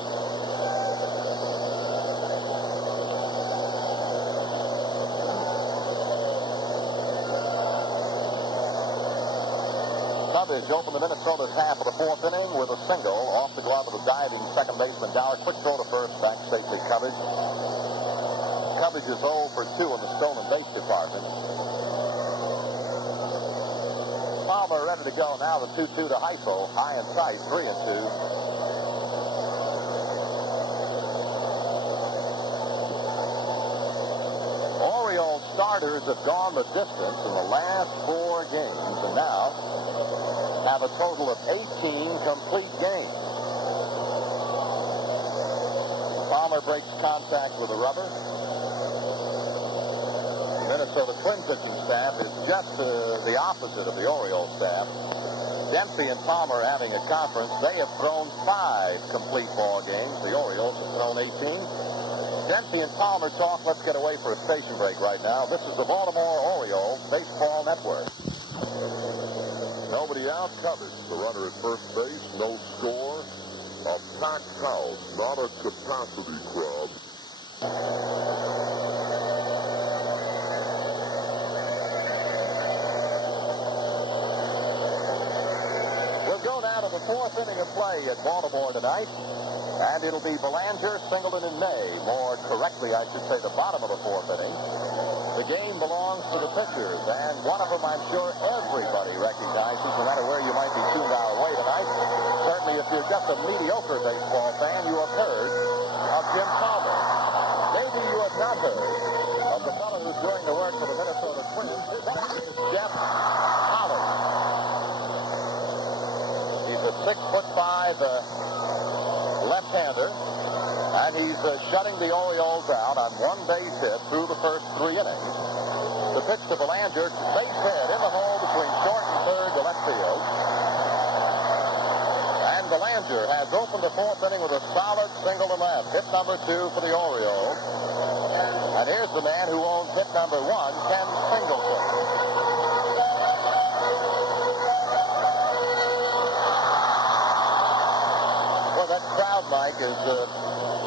Cubbage opened the Minnesota's half of the 4th inning with a single off the glove of the diving second baseman Dauer. Quick throw to first, back safely Cubbage. Cubbage is 0 for 2 in the stolen base department. Palmer ready to go now. The 2-2 to Hisle, high and tight, 3-2. Orioles starters have gone the distance in the last 4 games, and now have a total of 18 complete games. Palmer breaks contact with the rubber. The Minnesota Twin pitching staff is just the opposite of the Orioles staff. Dempsey and Palmer having a conference. They have thrown 5 complete ball games. The Orioles have thrown 18. Dempsey and Palmer talk. Let's get away for a station break right now. This is the Baltimore Orioles Baseball Network. Nobody out, Cubbage, the runner at first base, no score. A packed house, not a capacity crowd. We'll go now to the 4th inning of play at Baltimore tonight. And it'll be Belanger, Singleton, and May. More correctly, I should say the bottom of the 4th inning. The game belongs to the pitchers, and one of them I'm sure everybody recognizes, no matter where you might be tuned our way tonight. Certainly, if you're just a mediocre baseball fan, you have heard of Jim Palmer. Maybe you have not heard of the fellow who's doing the work for the Minnesota Twins. That is Jeff Holland. He's a 6'5", left-hander, and he's shutting the Orioles out on one base hit through the first 3 innings. The pitch to Belanger, base hit in the hole between short and third to left field. And Belanger has opened the 4th inning with a solid single to left. Hit number 2 for the Orioles. And here's the man who owns hit number 1, Ken Singleton. Well, that crowd, Mike, is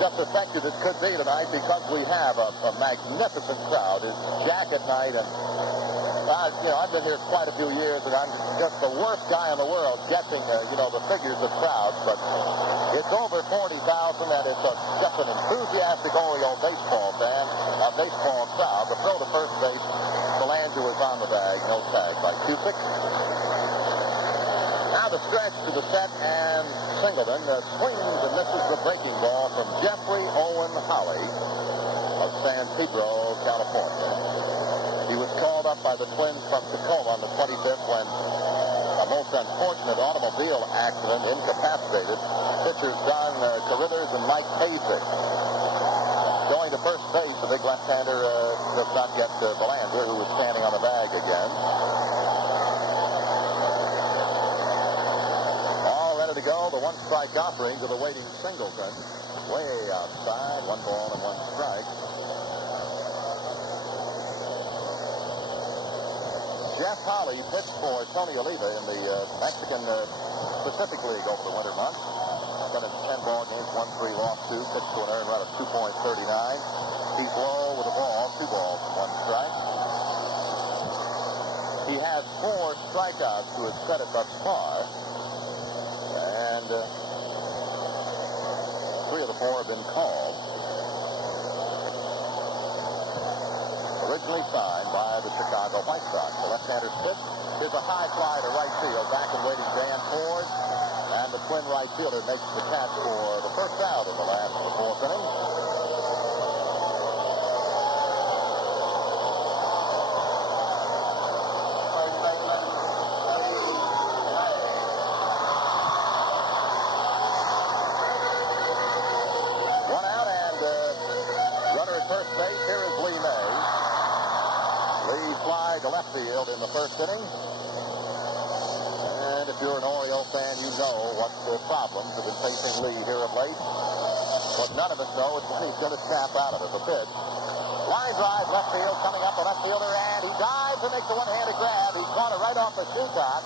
just affected as could be tonight because we have a magnificent crowd. It's Jack at night, and I've been here quite a few years, and I'm just the worst guy in the world guessing, the figures of crowds, but it's over 40,000, and it's just an enthusiastic Oriole baseball crowd. The throw to first base, Belanger is on the bag, no tag by Kusick. Now the stretch to the set, and Singleton swings and misses the breaking ball from Jeffrey Owen Holly of San Pedro, California. He was called up by the Twins from Tacoma on the 25th when a most unfortunate automobile accident incapacitated pitchers Don Carruthers and Mike Cubbage. Going to first base, the big left-hander does not get Belanger, who was standing on the bag again. All ready to go. The one-strike offering to the waiting Singleton. Way outside. 1 ball and 1 strike. Jeff Holly pitched for Tony Oliva in the Mexican Pacific League over the winter months. Spent 10 ball games, 1-3, lost 2, pitched to an earned run of 2.39. He's low with a ball, 2 balls and 1 strike. He has 4 strikeouts to his credit thus far, and 3 of the 4 have been called. Originally signed by the Chicago White Sox. The left-hander's pitch is a high fly to right field. Back and waiting Dan Ford. And the twin right fielder makes the catch for the first out in the last of the 4th inning. One out, and runner at first base. Here is Lee May. Lee fly to left field in the first inning. And if you're an Oriole fan, you know what the problems have been facing Lee here of late. But none of us know is when he's going to snap out of it. The pitch. Line drive, left field, coming up the left fielder, and he dives and makes a one-handed grab. He caught it right off the shoe top.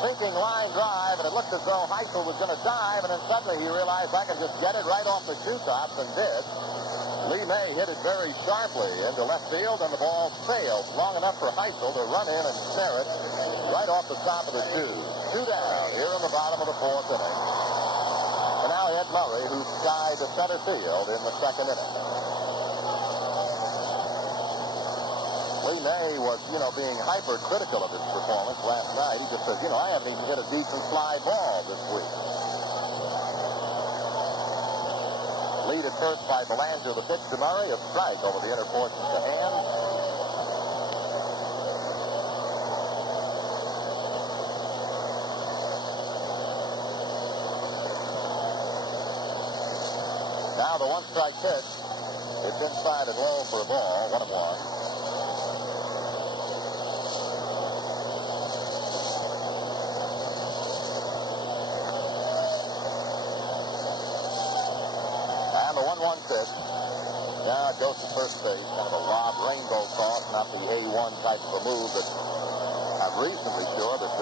Thinking line drive, and it looked as though Hisle was going to dive, and then suddenly he realized I can just get it right off the shoe tops, and did. Lee May hit it very sharply into left field, and the ball sailed long enough for Hisle to run in and snare it right off the top of the shoes. 2 down here in the bottom of the 4th inning. And now Ed Murray, who skied to center field in the 2nd inning. Lee May was, being hypercritical of his performance last night. He just says, I haven't even hit a decent fly ball this week. Lead at first by Belanger. The pitch to Murray, a strike over the inner portion to Hand. Now the 1-strike pitch. It's inside and low for a ball. 1-1. And the 1-1 pitch. Now it goes to first base. Kind of a lob rainbow toss, not the A1 type of a move that I'm reasonably sure that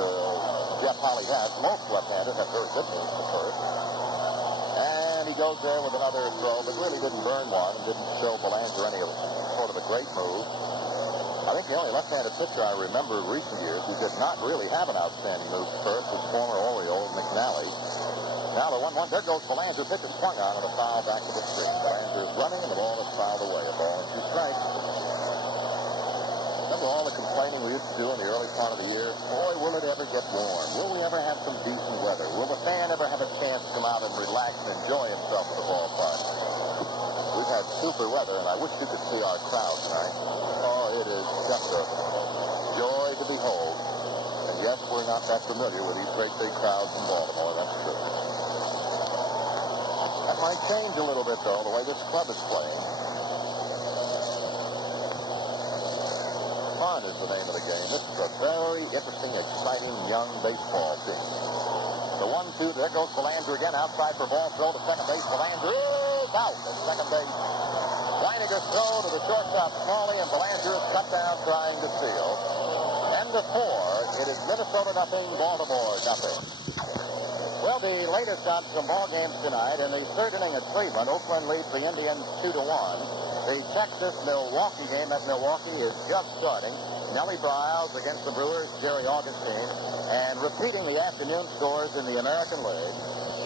Jeff Holly has. Most left-handers have very good moves at first. And he goes there with another throw, but really didn't burn one and didn't show Belanger any sort of a great move. I think the only left-handed pitcher I remember in recent years who did not really have an outstanding move at first was former Oriole McNally. Now the 1-1, there goes Belanger. Pitch is swung on and a foul back to the screen. Belanger is running and the ball is fouled away. A ball and 2 strikes. Remember all the complaining we used to do in the early part of the year? Boy, will it ever get warm? Will we ever have some decent weather? Will the fan ever have a chance to come out and relax and enjoy himself at the ballpark? We've had super weather, and I wish you could see our crowd tonight. Oh, it is just a joy to behold. And yes, we're not that familiar with these great big crowds in Baltimore, that's true. change a little bit, though, the way this club is playing. Fun is the name of the game. This is a very interesting, exciting, young baseball team. The 1-2, there goes Belanger again, outside for ball throw to second base. Belanger is out at second base. Wynegar throw to the shortstop, Smalley, and Belanger is cut down trying to steal. End of 4. It is Minnesota nothing, Baltimore nothing. Well, the latest on some ball games tonight. In the third inning at Cleveland, Oakland leads the Indians 2-1. The Texas-Milwaukee game at Milwaukee is just starting. Nellie Bryles against the Brewers, Jerry Augustine. And repeating the afternoon scores in the American League,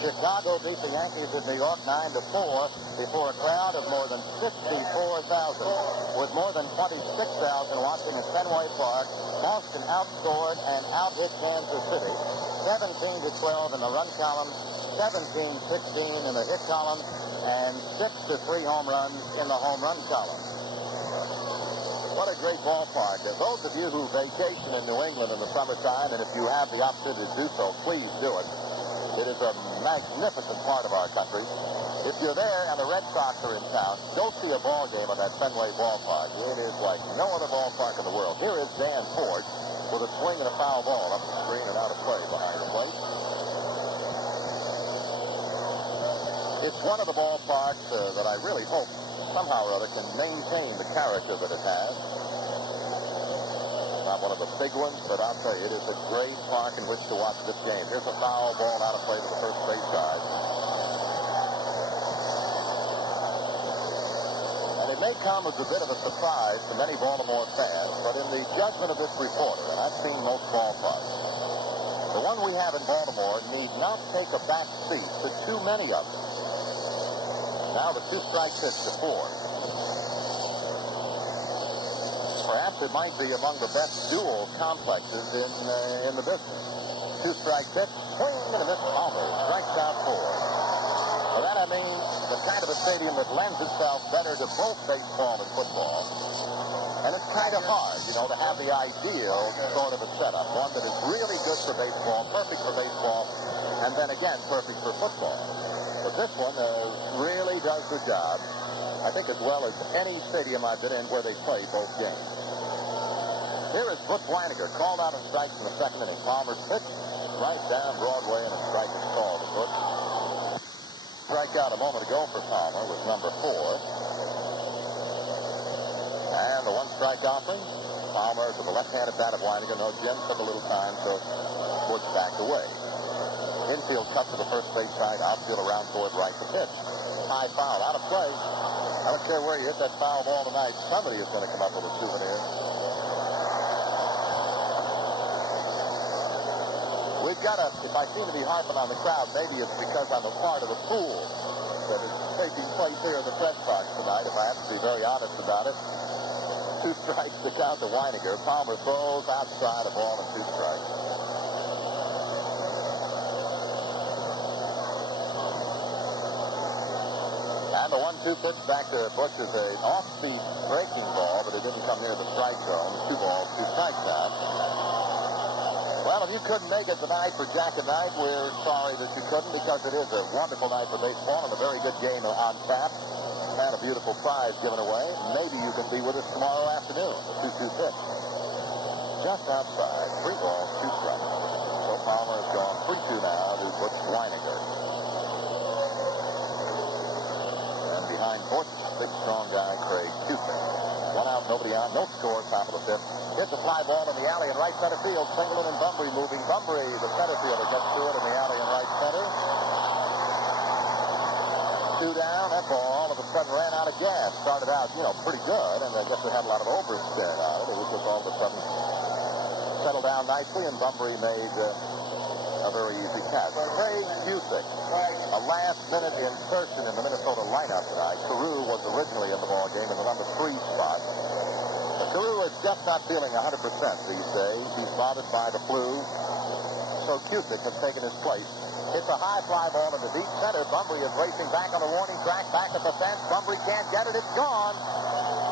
Chicago beat the Yankees of New York 9-4 before a crowd of more than 54,000. With more than 26,000 watching at Fenway Park, Boston outscored and out-hit Kansas City 17-12 in the run column, 17-16 in the hit column, and 6-3 home runs in the home run column. What a great ballpark. Those of you who vacation in New England in the summertime, and if you have the opportunity to do so, please do it. It is a magnificent part of our country. If you're there and the Red Sox are in town, go see a ball game on that Fenway ballpark. It is like no other ballpark in the world. Here is Dan Ford with a swing and a foul ball up the screen and out of play behind the plate. It's one of the ballparks that I really hope somehow or other can maintain the character that it has. Not one of the big ones, but I'll tell you, it is a great park in which to watch this game. Here's a foul ball out of play to the first base side. And it may come as a bit of a surprise to many Baltimore fans, but in the judgment of this reporter, and I've seen most ballparks, the one we have in Baltimore need not take a back seat to too many of them. Now the 2-strike pitch to Ford. Perhaps it might be among the best dual complexes in the business. 2-strike pitch, swing and a miss. Palmer strikes out Ford. By that I mean the kind of a stadium that lends itself better to both baseball and football. And it's kind of hard, you know, to have the ideal sort of a setup. One that is really good for baseball, perfect for baseball, and then again perfect for football. But this one really does the job, I think, as well as any stadium I've been in where they play both games. Here is Butch Wynegar, called out on strikes in the second inning. Palmer's pitch, right down Broadway, and a strike is called to Butch. Strikeout a moment ago for Palmer was number 4. And the 1-strike offering. Palmer to the left-handed bat of Wynegar. No, Jim took a little time, so Butch backed away. Infield cut to the first base side, outfield around toward right to pitch. High foul, out of play. I don't care where you hit that foul ball tonight, somebody is going to come up with a souvenir. We've got if I seem to be harping on the crowd, maybe it's because I'm a part of the pool that is taking place here in the press box tonight, if I have to be very honest about it. 2 strikes to count to Wynegar. Palmer throws outside, a ball and 2 strikes. And the 1-2 pitch back to Butch is an off-speed breaking ball, but it didn't come near the strike zone. 2 balls, 2 strikes now. Well, if you couldn't make it tonight for Jack and Knight, we're sorry that you couldn't, because it is a wonderful night for baseball and a very good game on tap. And a beautiful prize given away. Maybe you can be with us tomorrow afternoon. The 2-2 pitch. Just outside. 3 balls, 2 strikes. So Palmer has gone 3-2 now to Butch Wynegar. And behind Butch, big strong guy, Craig Kusick. 1 out, nobody out, no score, top of the 5th. Hits a fly ball in the alley in right center field. Singleton and Bumbry moving. Bumbry, the center fielder, gets through it in the alley in right center. 2 down. That ball all of a sudden ran out of gas. Started out, pretty good, and I guess we had a lot of oversteer on it. It was just all of a sudden settled down nicely, and Bumbry made a very easy catch. Craig Kusick, a last-minute insertion in the Minnesota lineup tonight. Carew was originally in the ballgame in the number 3 spot. Carew is just not feeling 100% these days. He's bothered by the flu. So Kusick has taken his place. It's a high fly ball in the deep center. Bumbry is racing back on the warning track, back at the fence. Bumbry can't get it. It's gone.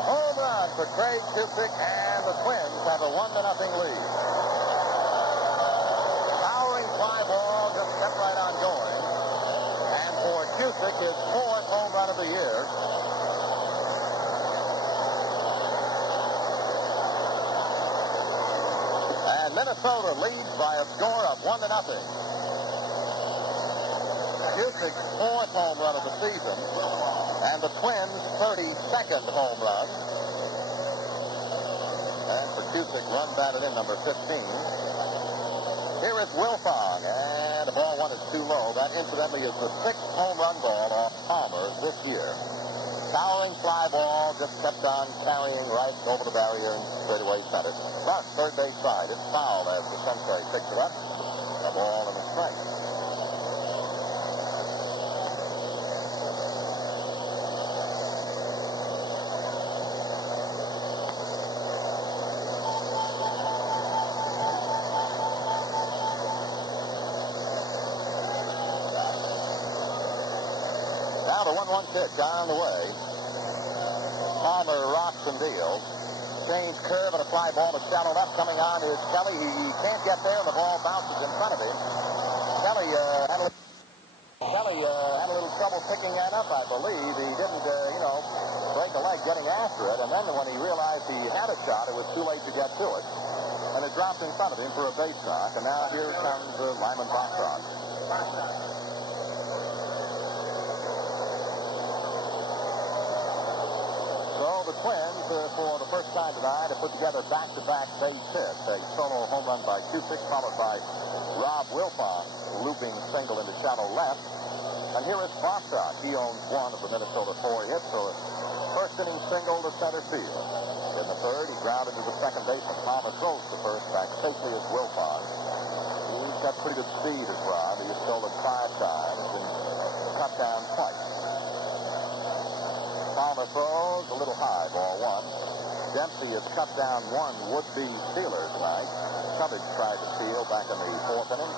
Home run for Craig Kusick, and the Twins have a 1-0 lead. Powering fly ball just kept right on going. And for Kusick, his 4th Minnesota leads by a score of 1-0. Kusick's 4th home run of the season, and the Twins' 32nd home run. And for Kusick, run batted in number 15. Here is Wilfong, and the ball 1 is too low. That, incidentally, is the 6th home run ball off Palmer this year. Towering fly ball, just kept on carrying right over the barrier and straight away center. But third base side, it's foul as the Sensei picks it up. A ball and a strike. Now the 1-1 pitch on the way. Palmer rocks and deals. Change curve and a fly ball to shallow left. Coming on is Kelly. He can't get there, and the ball bounces in front of him. Kelly had a little trouble picking that up, I believe. He didn't, break a leg getting after it, and then when he realized he had a shot, it was too late to get to it. And it dropped in front of him for a base knock, and now here comes Lyman Bostock. So the Twins, for the first time tonight, have put together back-to-back base hits. A solo home run by Kusick, followed by Rob Wilfong, looping single into shallow left. And here is Bostock. He owns one of the Minnesota 4 hits, so a first-inning single to center field. In the third, he grounded to the second baseman. Palmer throws to first back safely as Wilfong. He's got pretty good speed as Rob. He has stolen 5 times and cut down twice. Palmer throws a little high, ball 1. Dempsey has cut down one would-be stealer tonight. Cubbage tried to steal back in the 4th inning.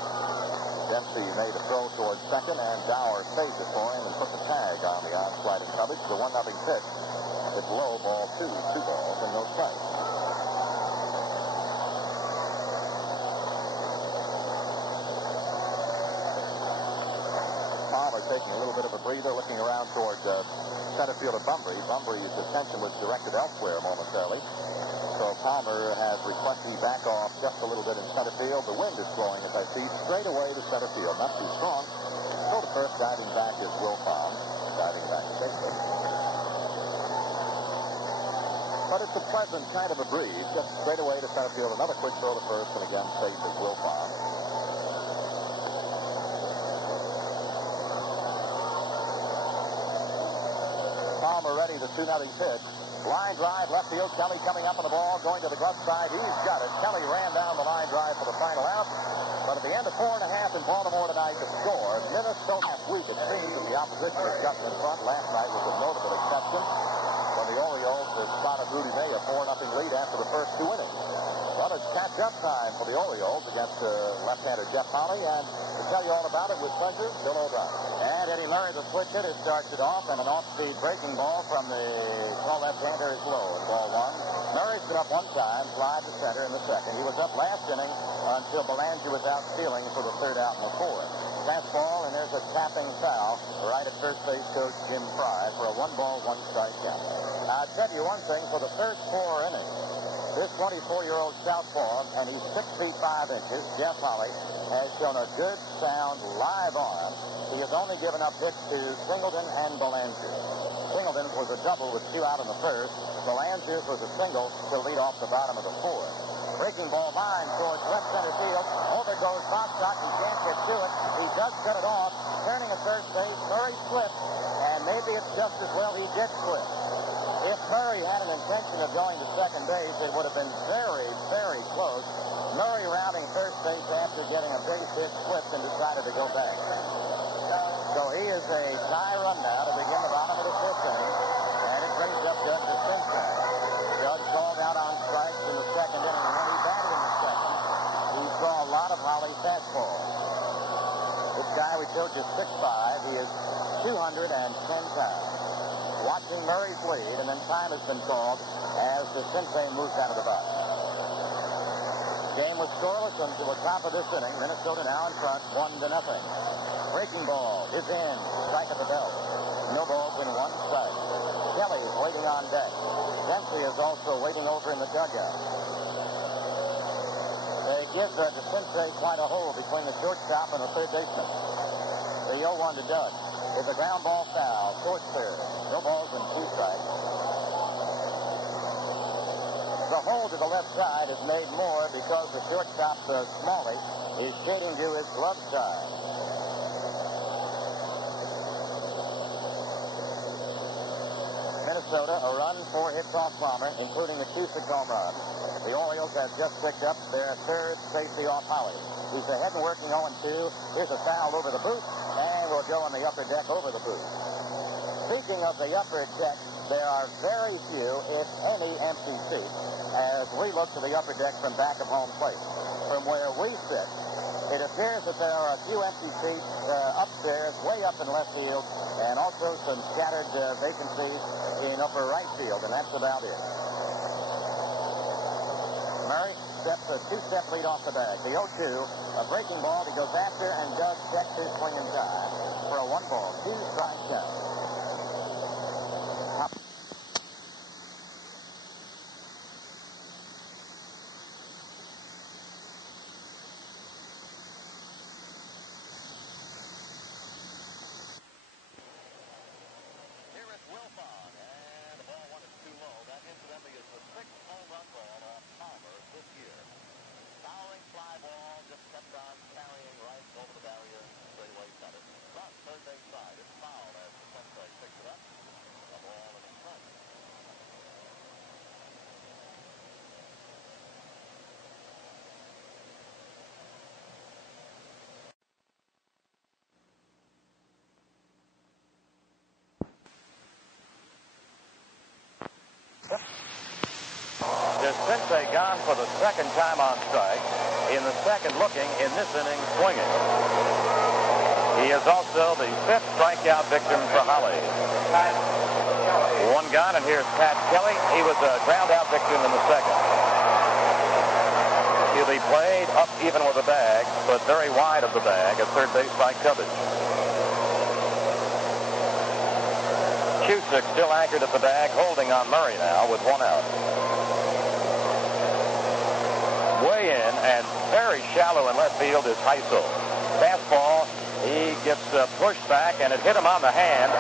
Dempsey made a throw towards second, and Dauer saved it for him and put the tag on the onslide of Cubbage. The 1-0 pitch. It's low, ball 2. 2 balls and no strikes. Palmer taking a little bit of a breather, looking around toward center fielder Bumbry. Bumbry's attention was directed elsewhere momentarily. So Palmer has requested he back off just a little bit in center field. The wind is blowing, as I see, straight away to center field. Not too strong. So the first diving back is Wilfong. Diving back safely. But it's a pleasant kind of a breeze. Just straight away to center field. Another quick throw to first, and again safe as Wilfong. Palmer ready, the 2-0 pitch. Line drive, left field. Kelly coming up on the ball, going to the glove side. He's got it. Kelly ran down the line drive for the final out. But at the end of 4 1/2 in Baltimore tonight to score, Minnesota last week, it seems that the opposition has gotten in front. Last night was a notable exception when the Orioles spotted Rudy May a 4-0 lead after the first 2 innings. Well, it's catch-up time for the Orioles against left-hander Jeff Holley, and to tell you all about it with pleasure, Bill O'Brien. And Eddie Murray, the switch hitter, starts it off, and an off-speed breaking ball from the tall left-hander is low in ball 1. Murray's been up 1 time, fly to center in the second. He was up last inning until Belanger was out stealing for the 3rd out in the 4th. Fastball, and there's a tapping foul right at first base coach Jim Fry for a 1-ball, 1-strike count. Now, I'll tell you one thing, for the first 4 innings, this 24-year-old southpaw, and he's 6 feet 5 inches, Jeff Holley, has shown a good, sound, live arm. He has only given up hits to Singleton and Belanger. Singleton's was a double with 2 out in the first. Belanger's was a single to lead off the bottom of the 4th. Breaking ball line towards left center field. Over goes Bostock. He can't get to it. He does cut it off. Turning at third base. Murray slipped, and maybe it's just as well he did slip. If Murray had an intention of going to second base, it would have been very, very close. Murray rounding first base after getting a base hit, slipped and decided to go back. So he is a tie run now to begin the bottom of the 5th inning, and it brings up Doug DeCinces. Doug called out on strikes in the second inning, and when he batted in the second, he saw a lot of Holley fastballs. This guy we told you is 6'5". He is 210 pounds. Watching Murray's lead, and then time has been called as DeCinces moves out of the box. Game was scoreless until the top of this inning. Minnesota now in front, 1-0. Breaking ball is in. Strike at the belt. No balls in 1 strike. Kelly is waiting on deck. Dempsey is also waiting over in the dugout. They give DeCinces quite a hole between the shortstop and the third baseman. The 0-1 to Doug. It's a ground ball foul. Short third. No balls and 2 strikes. The hole to the left side is made more because the shortstop, Smalley, is shading to his glove side. Minnesota, a run, 4 hits off Palmer, including the Kusick home run. The Orioles have just picked up their third safety off Holly. He's ahead and working 0-2. Here's a foul over the boot, and we'll go on the upper deck over the boot. Speaking of the upper deck, there are very few, if any, empty seats as we look to the upper deck from back of home plate. From where we sit, it appears that there are a few empty seats upstairs, way up in left field, and also some scattered vacancies in upper right field, and that's about it. Murray steps a 2-step lead off the bag. The 0-2, a breaking ball. He goes after, and Doug checks his swing in time for a 1-ball, 2-strike count. Here is Wilfong, and the ball 1 is too low. That incidentally is the 6th home run ball off Palmer this year. Fouling fly ball, just kept on carrying right over the barrier, straight away cut it. Front, third base side. It's fouled as DeCinces picks it up. A ball in the front. DeCinces gone for the second time on strike. In the second looking, in this inning, swinging. He is also the 5th strikeout victim for Holly. 1 gone, and here's Pat Kelly. He was a ground-out victim in the second. He'll be played up even with the bag, but very wide of the bag at third base by Cubbage. Kusick still anchored at the bag, holding on Murray now with 1 out. Way in and very shallow in left field is Hisle. Fastball, he gets pushed back, and it hit him on the hand.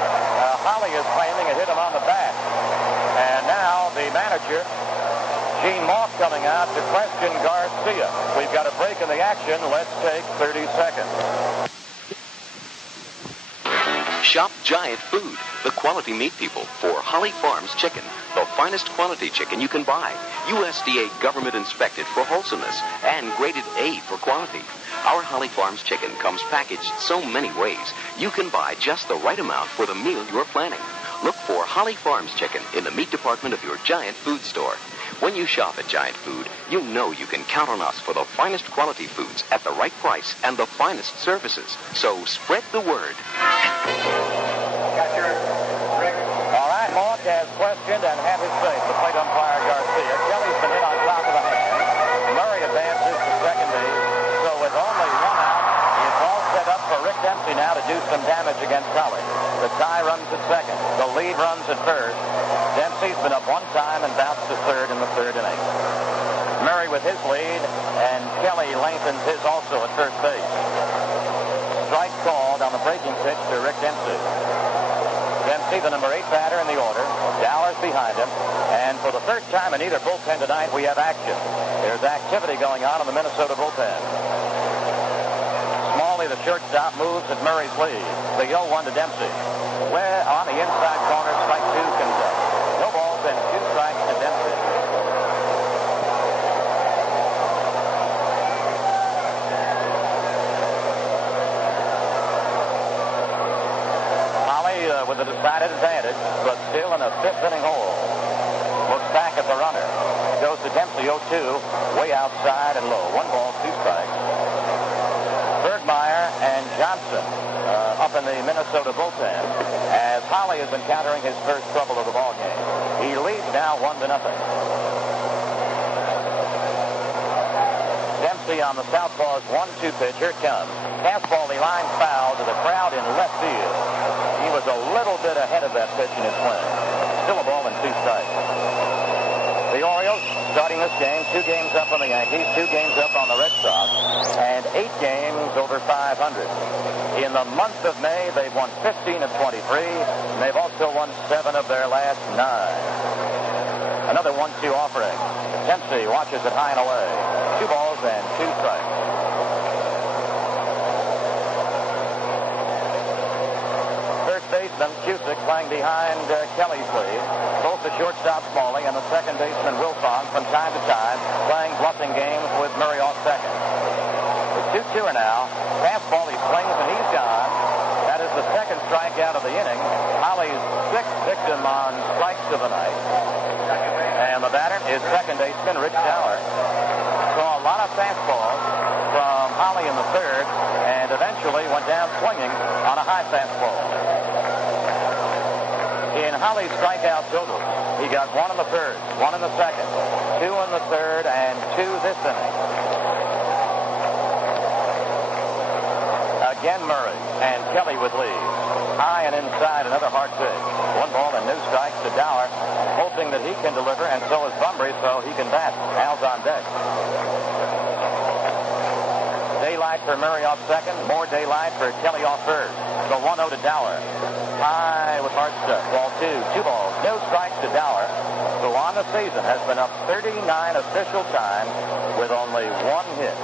Holly is claiming it hit him on the back. And now the manager, Gene Moss, coming out to question Garcia. We've got a break in the action. Let's take 30 seconds. Shop Giant Food, the quality meat people, for Holly Farms Chicken, the finest quality chicken you can buy. USDA government inspected for wholesomeness and graded A for quality. Our Holly Farms Chicken comes packaged so many ways, you can buy just the right amount for the meal you're planning. Look for Holly Farms Chicken in the meat department of your Giant Food store. When you shop at Giant Food, you know you can count on us for the finest quality foods at the right price and the finest services. So spread the word. Catcher, Rick. All right, Moss has questioned and had his say. The plate umpire Garcia. Kelly's been hit on top of the hand. Murray advances to second base. So with only 1 out, it's all set up for Rick Dempsey now to do some damage against Holly. The tie runs at second. The lead runs at first. Dempsey's been up 1 time and bounced to third in the 3rd inning. Murray with his lead, and Kelly lengthens his also at first base. Strike called on the breaking pitch to Rick Dempsey. Dempsey, the number 8 batter in the order. Dauer's behind him. And for the first time in either bullpen tonight, we have action. There's activity going on in the Minnesota bullpen. Smalley, the shortstop, moves at Murray's lead. The 0-1 to Dempsey. Where on the inside corner, strike 2 comes up. No balls and 2 strikes to Dempsey. With a decided advantage, but still in a 5th inning hole. Looks back at the runner. Goes to Dempsey, 0-2, way outside and low. 1 ball, 2 strikes. Bergmeyer and Johnson up in the Minnesota bullpen as Holly is encountering his first trouble of the ball game. He leads now 1-0. Dempsey on the southpaw's 1-2 pitch. Here it comes. Fastball, he lines foul to the crowd in left field. He was a little bit ahead of that pitch in his swing. Still a ball and 2 strikes. The Orioles starting this game, 2 games up on the Yankees, 2 games up on the Red Sox, and 8 games over 500. In the month of May, they've won 15 of 23, and they've also won 7 of their last 9. Another 1-2 offering. Dempsey watches it high and away. 2 balls and 2 strikes. First baseman Kusick playing behind Kelly's lead. Both the shortstop Smalley and the second baseman Wilfong from time to time playing bluffing games with Murray off second. The 2-2 now. Fastball, he swings and he's gone. That is the second strikeout of the inning. Holly's 6th victim on strikes of the night. And the batter is second baseman Rich Dauer. Saw a lot of fastballs from Holly in the third and eventually went down swinging on a high fastball. In Holly's strikeout total, he got 1 in the first, 1 in the second, 2 in the third, and 2 this inning. Again Murray and Kelly with lead. High and inside, another hard pitch. 1 ball and no strikes to Dauer, hoping that he can deliver, and so is Bumbry, so he can bat. Al's on deck. Daylight for Murray off second, more daylight for Kelly off first. The 1-0 to Dauer. High with hard stuff. Ball 2, 2 balls, no strikes to Dauer, who on the season has been up 39 official times with only 1 hit.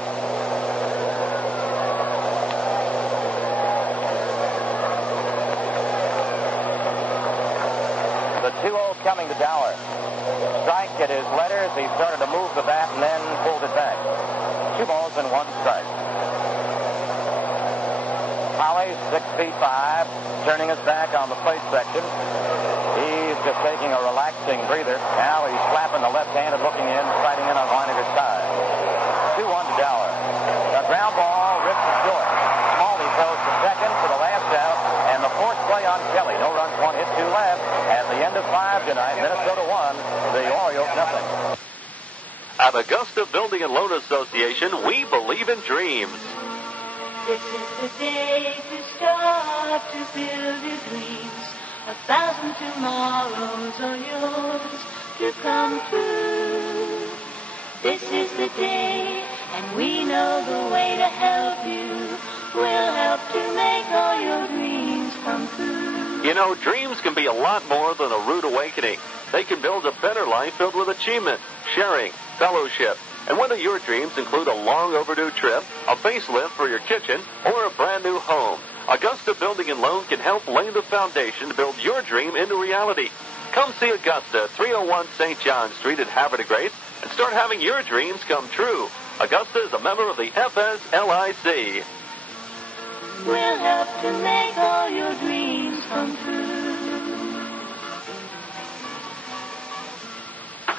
The 2-0 coming to Dauer. Strike at his letters. He started to move the bat and then pulled it back. 2 balls and 1 strike. Holly, 6 feet 5, turning his back on the plate section. He's just taking a relaxing breather. Now he's slapping the left hand and looking in, sighting in on Wynegar's side. 2-1 to Dauer. The ground ball rips it short. Smalley throws to second for the last out, and the 4th play on Kelly. No runs, 1 hit, 2 left. At the end of 5 tonight, Minnesota 1, the Orioles nothing. At Augusta Building and Loan Association, we believe in dreams. This is the day to start to build your dreams. 1,000 tomorrows are yours to come true. This is the day, and we know the way to help you. We'll help to make all your dreams come true. You know, dreams can be a lot more than a rude awakening. They can build a better life filled with achievement, sharing, fellowship. And whether your dreams include a long overdue trip, a facelift for your kitchen, or a brand new home, Augusta Building and Loan can help lay the foundation to build your dream into reality. Come see Augusta, 301 St. John Street at Havre de Grace, and start having your dreams come true. Augusta is a member of the FSLIC. We'll help to make all your dreams come true.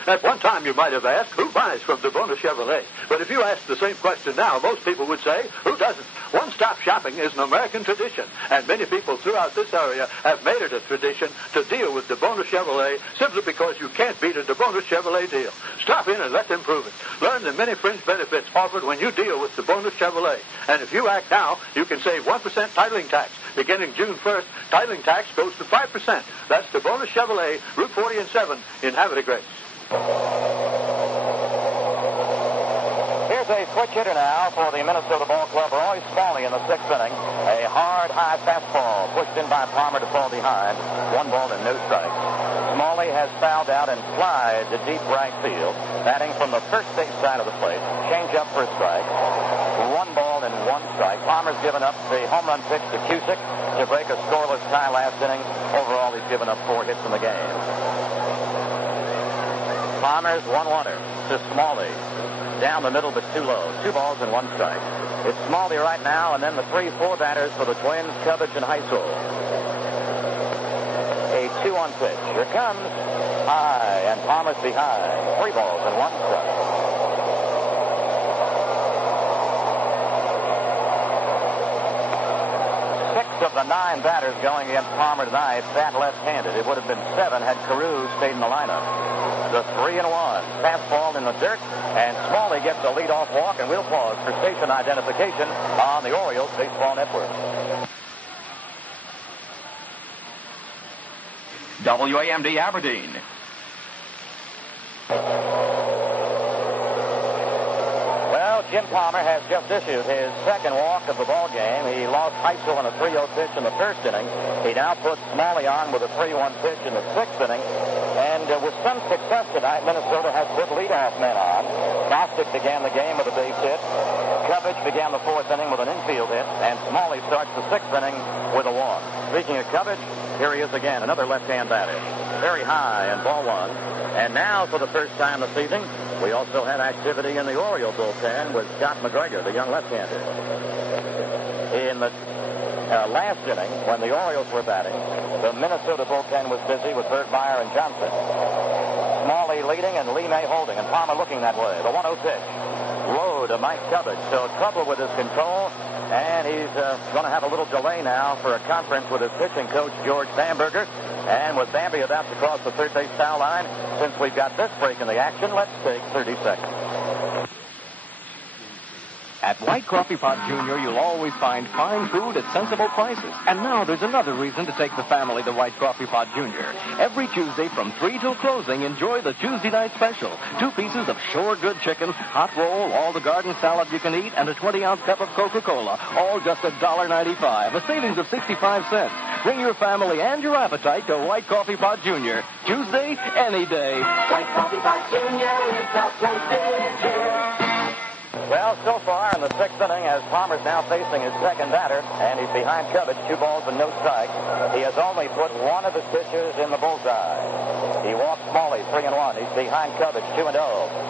At one time, you might have asked, who buys from DeBona Chevrolet? But if you ask the same question now, most people would say, who doesn't? One-stop shopping is an American tradition, and many people throughout this area have made it a tradition to deal with DeBona Chevrolet simply because you can't beat a DeBona Chevrolet deal. Stop in and let them prove it. Learn the many fringe benefits offered when you deal with DeBona Chevrolet. And if you act now, you can save 1% titling tax. Beginning June 1st, titling tax goes to 5%. That's DeBona Chevrolet, Route 40 and 7 in Havre de Grace. Here's a switch hitter now for the Minnesota Ball Club, Roy Smalley in the 6th inning. A hard, high fastball pushed in by Palmer to fall behind. 1 ball and no strikes. Smalley has fouled out and flied to deep right field, batting from the first base side of the plate. Change up for a strike. 1 ball and 1 strike. Palmer's given up the home run pitch to Kusick to break a scoreless tie last inning. Overall, he's given up 4 hits in the game. Palmer's 1-1er to Smalley. Down the middle, but too low. 2 balls and 1 strike. It's Smalley right now, and then the 3-4 batters for the Twins, Cubbage and Hisle. A 2-1 pitch. Here comes high, and Palmer's behind. 3 balls and 1 strike. Of the 9 batters going against Palmer tonight, bat left-handed. It would have been 7 had Carew stayed in the lineup. The 3-1 fastball in the dirt, and Smalley gets a leadoff walk, and we'll pause for station identification on the Orioles Baseball Network. WAMD Aberdeen. Jim Palmer has just issued his second walk of the ball game. He lost Hisle in a 3-0 pitch in the first inning. He now puts Smalley on with a 3-1 pitch in the sixth inning. And with some success tonight, Minnesota has put leadoff men on. Bostock began the game with a base hit. Cubbage began the fourth inning with an infield hit. And Smalley starts the sixth inning with a walk. Speaking of Cubbage, here he is again, another left-hand batter. Very high and ball one. And now, for the first time this evening, we also had activity in the Orioles bullpen with Scott McGregor, the young left-hander. In the last inning, when the Orioles were batting, the Minnesota bullpen was busy with Bert Meyer and Johnson. Smalley leading and Lee May holding, and Palmer looking that way. The 1-0 pitch. Low to Mike Cubbage. So trouble with his control, and he's going to have a little delay now for a conference with his pitching coach, George Bamberger. And with Bambi about to cross the third base foul line, since we've got this break in the action, let's take 30 seconds. At White Coffee Pot Jr., you'll always find fine food at sensible prices. And now there's another reason to take the family to White Coffee Pot Jr. Every Tuesday from 3 till closing, enjoy the Tuesday night special. 2 pieces of sure good chicken, hot roll, all the garden salad you can eat, and a 20-ounce cup of Coca-Cola. All just $1.95, a savings of 65 cents. Bring your family and your appetite to White Coffee Pot Jr. Tuesday, any day. White Coffee Pot Jr. is the place to cheer. Well, so far in the sixth inning, as Palmer's now facing his second batter, and he's behind Cubbage, 2 balls and no strikes, he has only put one of his pitches in the bullseye. He walks Smalley, 3-1. He's behind Cubbage, 2-0.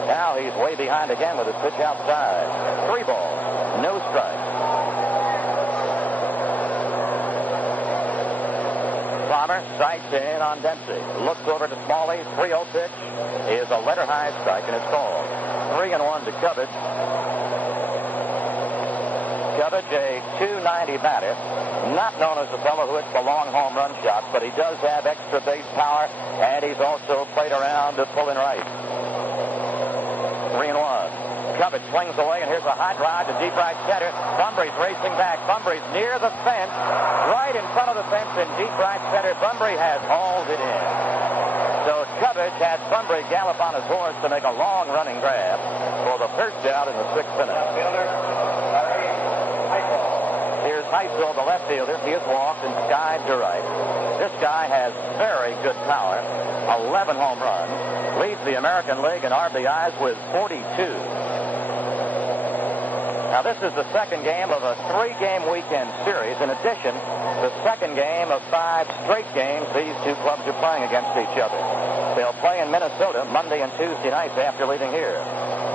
Now he's way behind again with his pitch outside. 3 balls, no strikes. Palmer strikes in on Dempsey. Looks over to Smalley. 3-0 pitch is a letter-high strike, and it's called. 3-1 to Cubbage. Cubbage, a .290 batter, not known as the fellow who hits the long home run shots, but he does have extra base power, and he's also played around to pull in right. 3-1. Cubbage swings away, and here's a high drive to deep right center. Bumbry's racing back. Bumbry's near the fence, right in front of the fence in deep right center. Bumbry has hauled it in. So Cubbage had Bumbry gallop on his horse to make a long running grab for the first out in the sixth inning. Here's Hisle, the left fielder. He has walked and skied to right. This guy has very good power. 11 home runs. Leads the American League in RBIs with 42. Now, this is the second game of a 3-game weekend series. In addition, the second game of 5 straight games these two clubs are playing against each other. They'll play in Minnesota Monday and Tuesday nights after leaving here.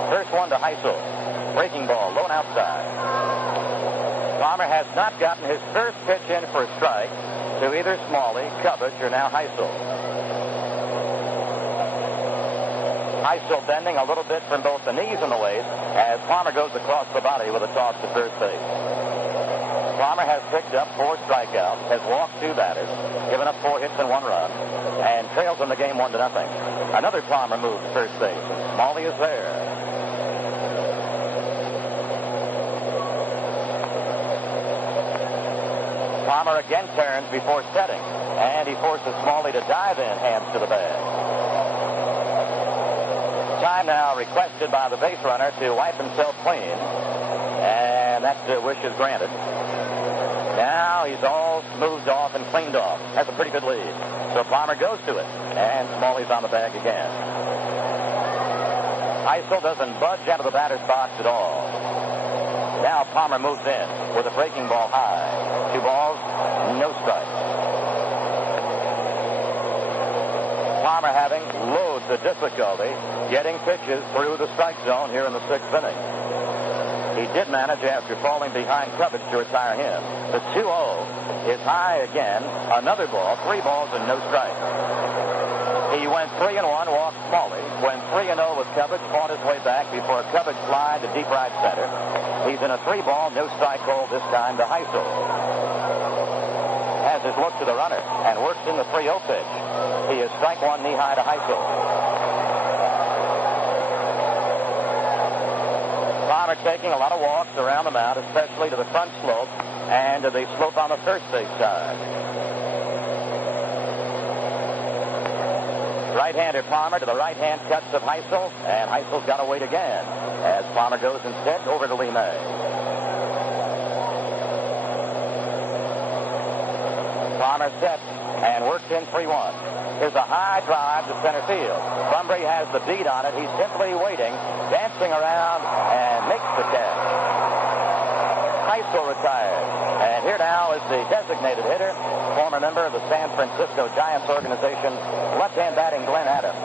First one to Hisle. Breaking ball, low and outside. Palmer has not gotten his first pitch in for a strike to either Smalley, Cubbage, or now Hisle. Hisle bending a little bit from both the knees and the waist as Palmer goes across the body with a toss to first base. Palmer has picked up 4 strikeouts, has walked 2 batters, given up 4 hits and 1 run, and trails in the game 1-0. Another Palmer move to first base. Smalley is there. Palmer again turns before setting, and he forces Smalley to dive in, hands to the bag. Time now requested by the base runner to wipe himself clean, and that wish is granted. Now he's all smoothed off and cleaned off. That's a pretty good lead. So Palmer goes to it, and Smalley's on the bag again. Hisle doesn't budge out of the batter's box at all. Now Palmer moves in with a breaking ball high. 2 balls, no strikes. Palmer having loads of difficulty getting pitches through the strike zone here in the 6th inning. He did manage, after falling behind Cubbage, to retire him. The 2-0 is high again. Another ball, 3 balls and no strikes. He went 3-1, walked Smalley. Went 3-0 with Cubbage, fought his way back before Cubbage fly to deep right center. He's in a 3-ball, no strike hole this time to Hisle. Has his look to the runner and works in the 3-0 pitch. He is strike 1 knee high to Hisle. Palmer taking a lot of walks around the mound, especially to the front slope and to the slope on the first base side. Right-hander Palmer to the right-hand cuts of Hisle, and Heisel's got to wait again as Palmer goes instead over to Lyman. Palmer set and works in 3-1. Here's a high drive to center field. Bumbry has the beat on it. He's simply waiting, dancing around, and makes the catch. Hisle retired. And here now is the designated hitter, former member of the San Francisco Giants organization, left-hand batting Glenn Adams.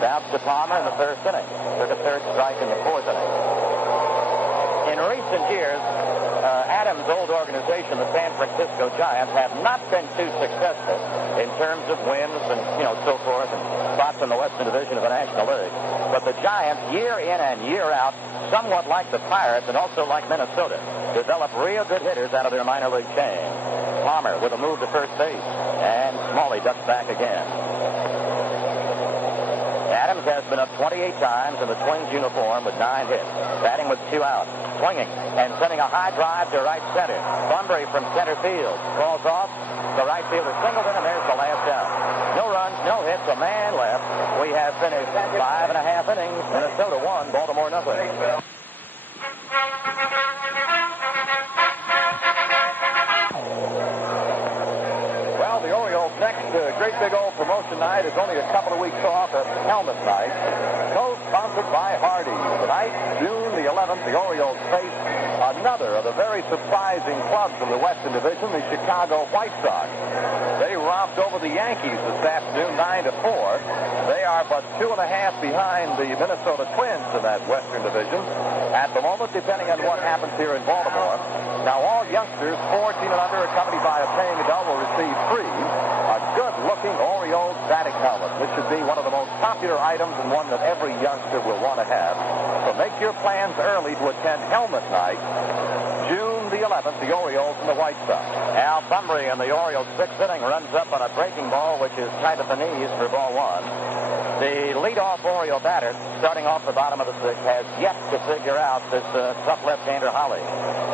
Bounced to Palmer in the first inning. Took a third strike in the fourth inning. In recent years, Adams' old organization, the San Francisco Giants, have not been too successful in terms of wins and, so forth, and spots in the Western Division of the National League. But the Giants, year in and year out, somewhat like the Pirates and also like Minnesota, develop real good hitters out of their minor league chain. Palmer with a move to first base, and Smalley ducks back again. Adams has been up 28 times in the Twins uniform with 9 hits, batting with 2 outs, swinging and sending a high drive to right center. Bumbry from center field falls off. The right fielder Singleton, and there's the last out. No runs, no hits, a man left. We have finished 5.5 innings. Minnesota 1, Baltimore nothing. Well, the Orioles' next great big old promotion night is only a couple of weeks off at Helmet Night, co-sponsored by Hardee's. Tonight, June the 11th, the Orioles face another of the very surprising clubs in the Western Division, the Chicago White Sox. They romped over the Yankees this afternoon 9-4. They are but 2.5 behind the Minnesota Twins in that Western Division at the moment, depending on what happens here in Baltimore. Now, all youngsters 14 and under, accompanied by a paying adult, will receive free a good-looking Orioles batting helmet. This should be one of the most popular items and one that every youngster will want to have. So make your plans early to attend Helmet Night, June the 11th, the Orioles and the White Sox. Al Bumbry in the Orioles' 6th inning runs up on a breaking ball, which is tight at the knees for ball 1. The leadoff Oriole batter, starting off the bottom of the 6th, has yet to figure out this tough left-hander Holly.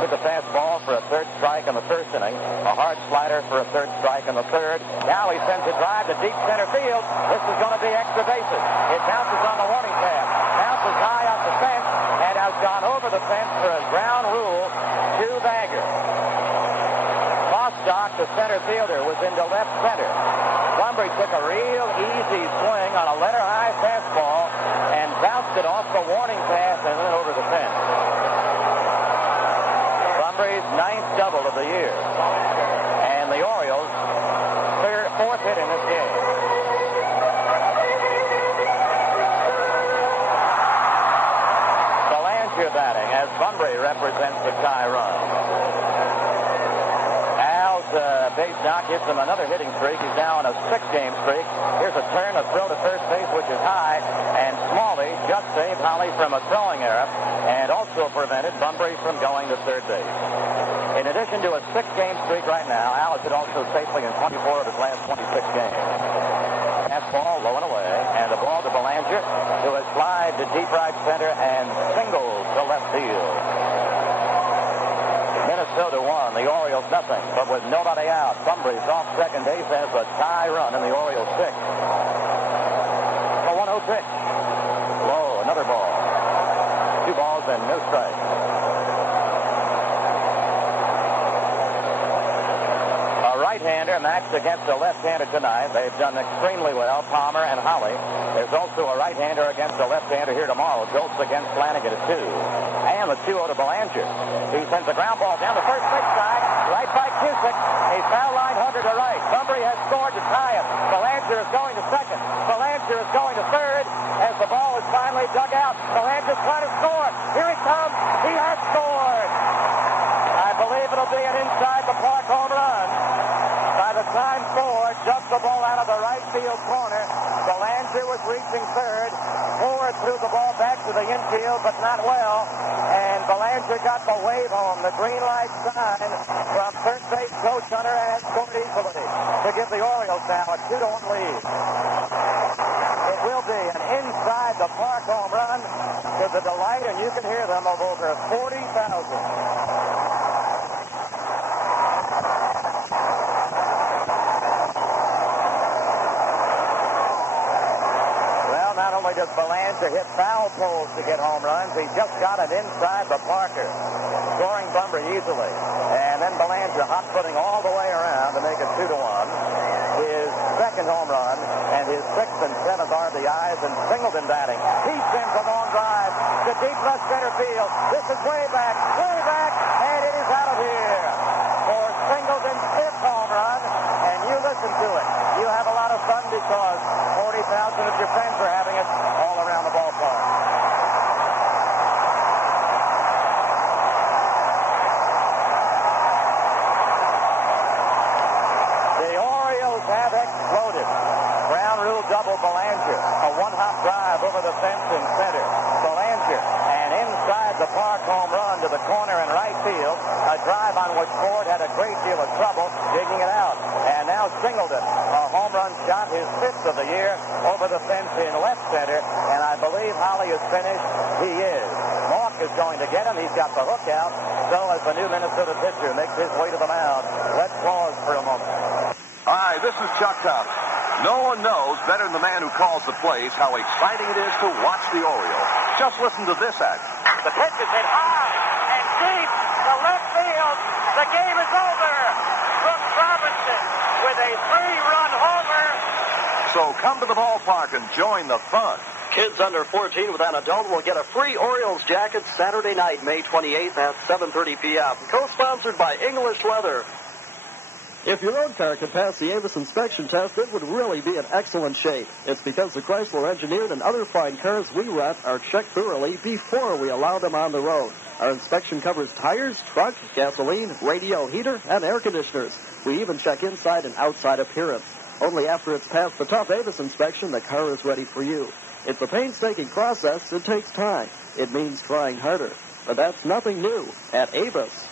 Took a fastball for a third strike in the first inning, a hard slider for a third strike in the third. Now he sends a drive to deep center field. This is going to be extra bases. It bounces on the warning path, bounces high off the fence, and has gone over the fence for a ground rule 2-bagger. Bostock, the center fielder, was into left center. Bumbry took a real easy swing on a letter-high fastball and bounced it off the warning path and then over the fence. Bumbry's 9th double of the year. And the Orioles' 4th hit in this game. Belanger batting as Bumbry represents the tie run. Base knock gives him another hitting streak. He's now on a 6-game streak. Here's a turn, a throw to first base, which is high, and Smalley just saved Holly from a throwing error and also prevented Bumbry from going to third base. In addition to a 6-game streak right now, Al has hit also safely in 24 of his last 26 games. Fastball low and away, and the ball to Belanger, who has slide to deep right center and singles to left field. Minnesota 1, the Orioles nothing, but with nobody out. Bumbry's off second base as a tie run in the Orioles 6th. A 1-0 pitch. Low, another ball. 2 balls and no strikes. A right-hander matched against a left-hander tonight. They've done extremely well, Palmer and Holly. There's also a right-hander against a left-hander here tomorrow. Jolts against Flanagan at 2. And the 2-0 to Belanger. He sends a ground ball down the first base side, right by Kusick. A foul line 100 to right. Bumbry has scored to tie it. Belanger is going to second. Belanger is going to third as the ball is finally dug out. Belanger's trying to score. Here he comes. He has scored. I believe it'll be an inside the park home run. By the time Ford just the ball out of the right field corner, Belanger was reaching third. Ford threw the ball back to the infield, but not well. And Belanger got the wave home, the green light sign from third base coach Hunter, and has scored easily to give the Orioles now a 2-1 lead. It will be an inside the park home run to the delight, and you can hear them, of over 40,000. only does Belanger hit foul poles to get home runs, he just got it inside the Parker, scoring Bumbry easily. And then Belanger hot-footing all the way around to make it 2-1. His second home run and his 6th and 7th RBIs, and Singleton batting. He sends a long drive to deep left center field. This is way back, and it is out of here for Singleton's 5th home run. And you listen to it. You have a lot of fun because 40,000 of your friends are having it all around the ballpark. The Orioles have exploded. Ground rule double Belanger. A one-hop drive over the fence in center. Belanger, and inside the park home run to the corner in right field. A drive on which Ford had a great deal of trouble digging it out. And now Singleton, a home run shot, his 5th of the year, over the fence in left center. And I believe Holly is finished. He is. Mark is going to get him. He's got the hook out. So as the new Minnesota pitcher makes his way to the mound. Let's pause for a moment. Hi, this is Chuck Tops. No one knows better than the man who calls the plays how exciting it is to watch the Orioles. Just listen to this act. The pitch is hit high and deep to left field. The game is over. Brooks Robinson with a 3-run homer. So come to the ballpark and join the fun. Kids under 14 with an adult will get a free Orioles jacket Saturday night, May 28th at 7:30 p.m. Co-sponsored by English Leather. If your own car could pass the Avis inspection test, it would really be in excellent shape. It's because the Chrysler Engineered and other fine cars we rent are checked thoroughly before we allow them on the road. Our inspection covers tires, truck, gasoline, radio, heater, and air conditioners. We even check inside and outside appearance. Only after it's passed the tough Avis inspection, the car is ready for you. It's a painstaking process. It takes time. It means trying harder. But that's nothing new at Avis.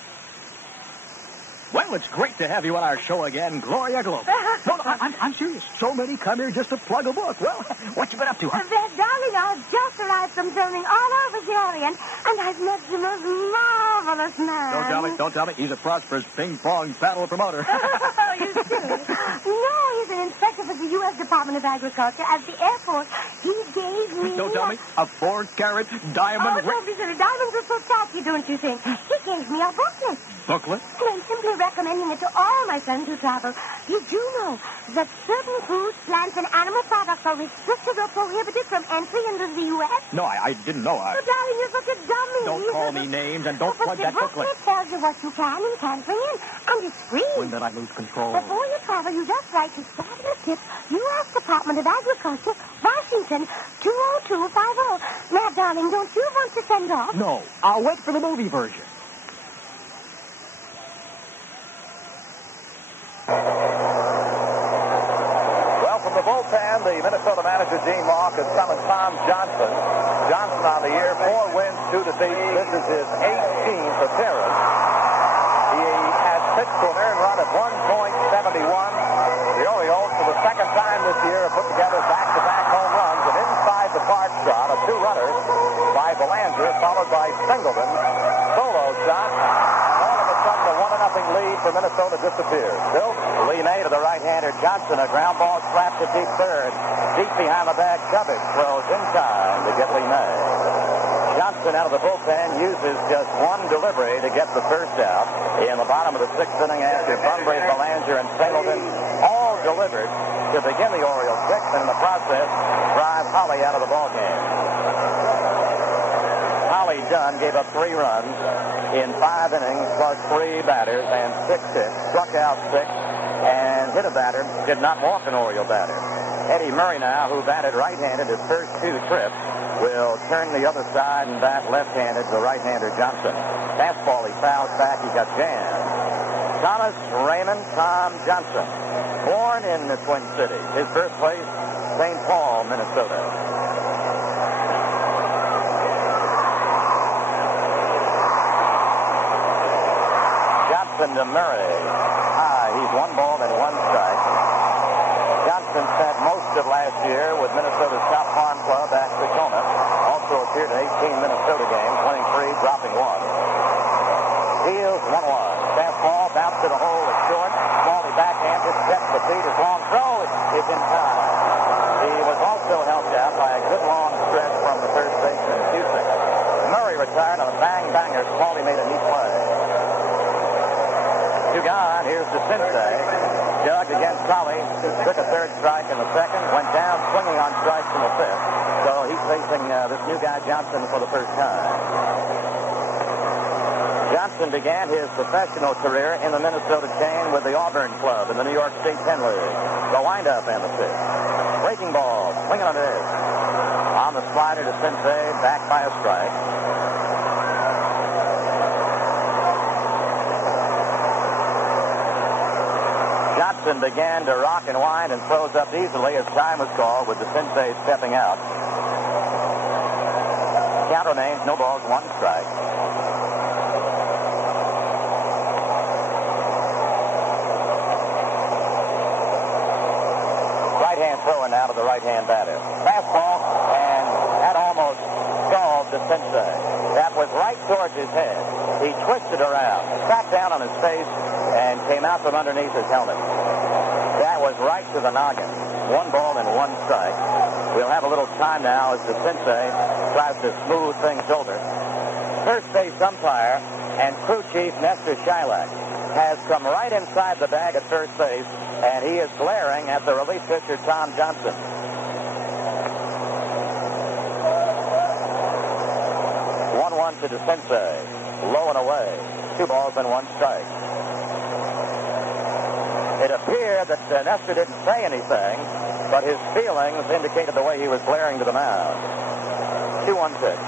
Well, it's great to have you on our show again, Gloria Globe. No, I'm serious. So many come here just to plug a book. Well, what you been up to, huh? Darling, I've just arrived from filming all over the Orient, and I've met the most marvelous man. Don't tell me. He's a prosperous ping-pong paddle promoter. Oh, you silly. No, he's an inspector for the U.S. Department of Agriculture. At the airport, he gave me... Don't tell me. A 4-carat diamond ring. Oh, don't be silly. Diamonds are so tacky, don't you think? He gave me a booklet. Booklet? And I'm simply recommending it to all my friends who travel. Did you know that certain foods, plants, and animal products are restricted or prohibited from entry into the U.S.? No, I didn't know. Oh, darling, you're such a dummy. Don't call me names and don't plug that booklet. But the booklet tells you what you can and can't bring in, and it's free. When did I lose control? Before you travel, you just write to Cabinet Tip, U.S. Department of Agriculture, Washington, 20250. Now, darling, don't you want to send off? No, I'll wait for the movie version. Well, from the bullpen, the Minnesota manager, Gene Mauch, has summoned Tom Johnson. Johnson on the year, 4 wins, 2 defeats. This is his 18th appearance. He has pitched to an earned run of 1.71. The Orioles, for the second time this year, have put together back-to-back home runs. An inside the park shot of 2 runners by Belanger, followed by Singleton. Solo shot. The 1-0 lead for Minnesota disappears. Bill Lee May to the right-hander Johnson. A ground ball slapped to deep third. Deep behind the bag, Cubbage throws in time to get Lee May. Johnson out of the bullpen uses just 1 delivery to get the first out. In the bottom of the 6th inning after Bumbry, Belanger, and Singleton all delivered to begin the Orioles' 6th, and in the process drive Holly out of the ballgame. Holly Dunn gave up 3 runs in 5 innings, plus 3 batters and 6 hits. Struck out 6 and hit a batter. Did not walk an Oriole batter. Eddie Murray now, who batted right-handed his first 2 trips, will turn the other side and bat left-handed to right-hander Johnson. Fastball, he fouls back. He got jammed. Thomas Raymond Tom Johnson, born in the Twin Cities. His birthplace, St. Paul, Minnesota. Johnson to Murray. He's 1 ball and 1 strike. Johnson spent most of last year with Minnesota's top farm club at Tacoma. Also appeared in 18 Minnesota games, winning 3, dropping 1. Steals 1-1. Fastball, bounce to the hole, it's short. Smalley backhanded, steps the feet, his long throw is in time. He was also helped out by a good long Belanger. Smalley made a neat play. Two gone. Here's DeCinces. Dug against Solly. Took a third strike in the second. Went down swinging on strikes in the fifth. So he's facing this new guy, Johnson, for the first time. Johnson began his professional career in the Minnesota chain with the Auburn Club in the New York State Penn League. The windup and the pitch. Breaking ball. Swinging on it. On the slider, DeCinces back by a strike. Johnson began to rock and wind and froze up easily as time was called with DeCinces stepping out. Count remains no balls, one strike. Right-hand thrower now to the right-hand batter. Fastball, and that almost stalled DeCinces. That was right towards his head. He twisted around, sat down on his face, and came out from underneath his helmet. That was right to the noggin. One ball and one strike. We'll have a little time now as DeCinces tries to smooth things over. First base umpire and crew chief Nestor Shylock has come right inside the bag at first base, and he is glaring at the relief pitcher Tom Johnson. 1-1 to DeCinces. Low and away. 2 balls and 1 strike. It appeared that Nestor didn't say anything, but his feelings indicated the way he was glaring to the mound. 2-1 pitch.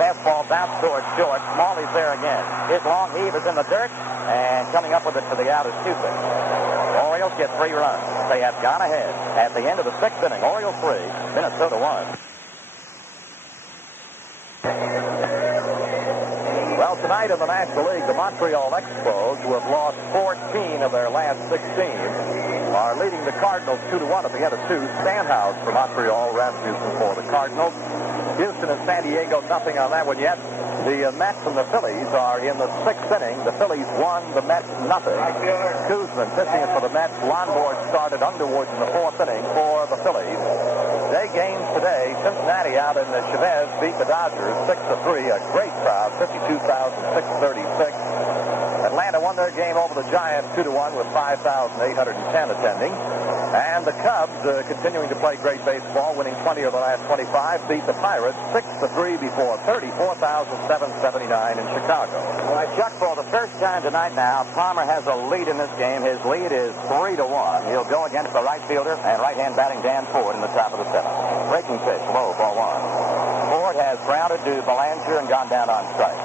Fastball bounced towards short. Smalley's there again. His long heave is in the dirt, and coming up with it for the out is Kusick. Orioles get 3 runs. They have gone ahead at the end of the 6th inning. Orioles 3, Minnesota 1. Well, tonight in the National League, the Montreal Expos, who have lost 14 of their last 16, are leading the Cardinals 2-1 at the end of 2. Stanhouse for Montreal, Rasmussen for the Cardinals. Houston and San Diego, nothing on that one yet. The Mets and the Phillies are in the 6th inning. The Phillies won, the Mets nothing. Kuzman pitching for the Mets. Lonborg started Underwood in the 4th inning for the Phillies. Day games today. Cincinnati out in the Chavez beat the Dodgers 6-3. A great crowd, 52,636. Atlanta won their game over the Giants 2-1 with 5,810 attending. And the Cubs, continuing to play great baseball, winning 20 of the last 25, beat the Pirates 6-3 before 34,779 in Chicago. All right, Chuck, for the first time tonight now, Palmer has a lead in this game. His lead is 3-1. He'll go against the right fielder and right-hand batting Dan Ford in the top of the 7th. Breaking pitch, low, ball 1. Ford has grounded to Belanger and gone down on strike.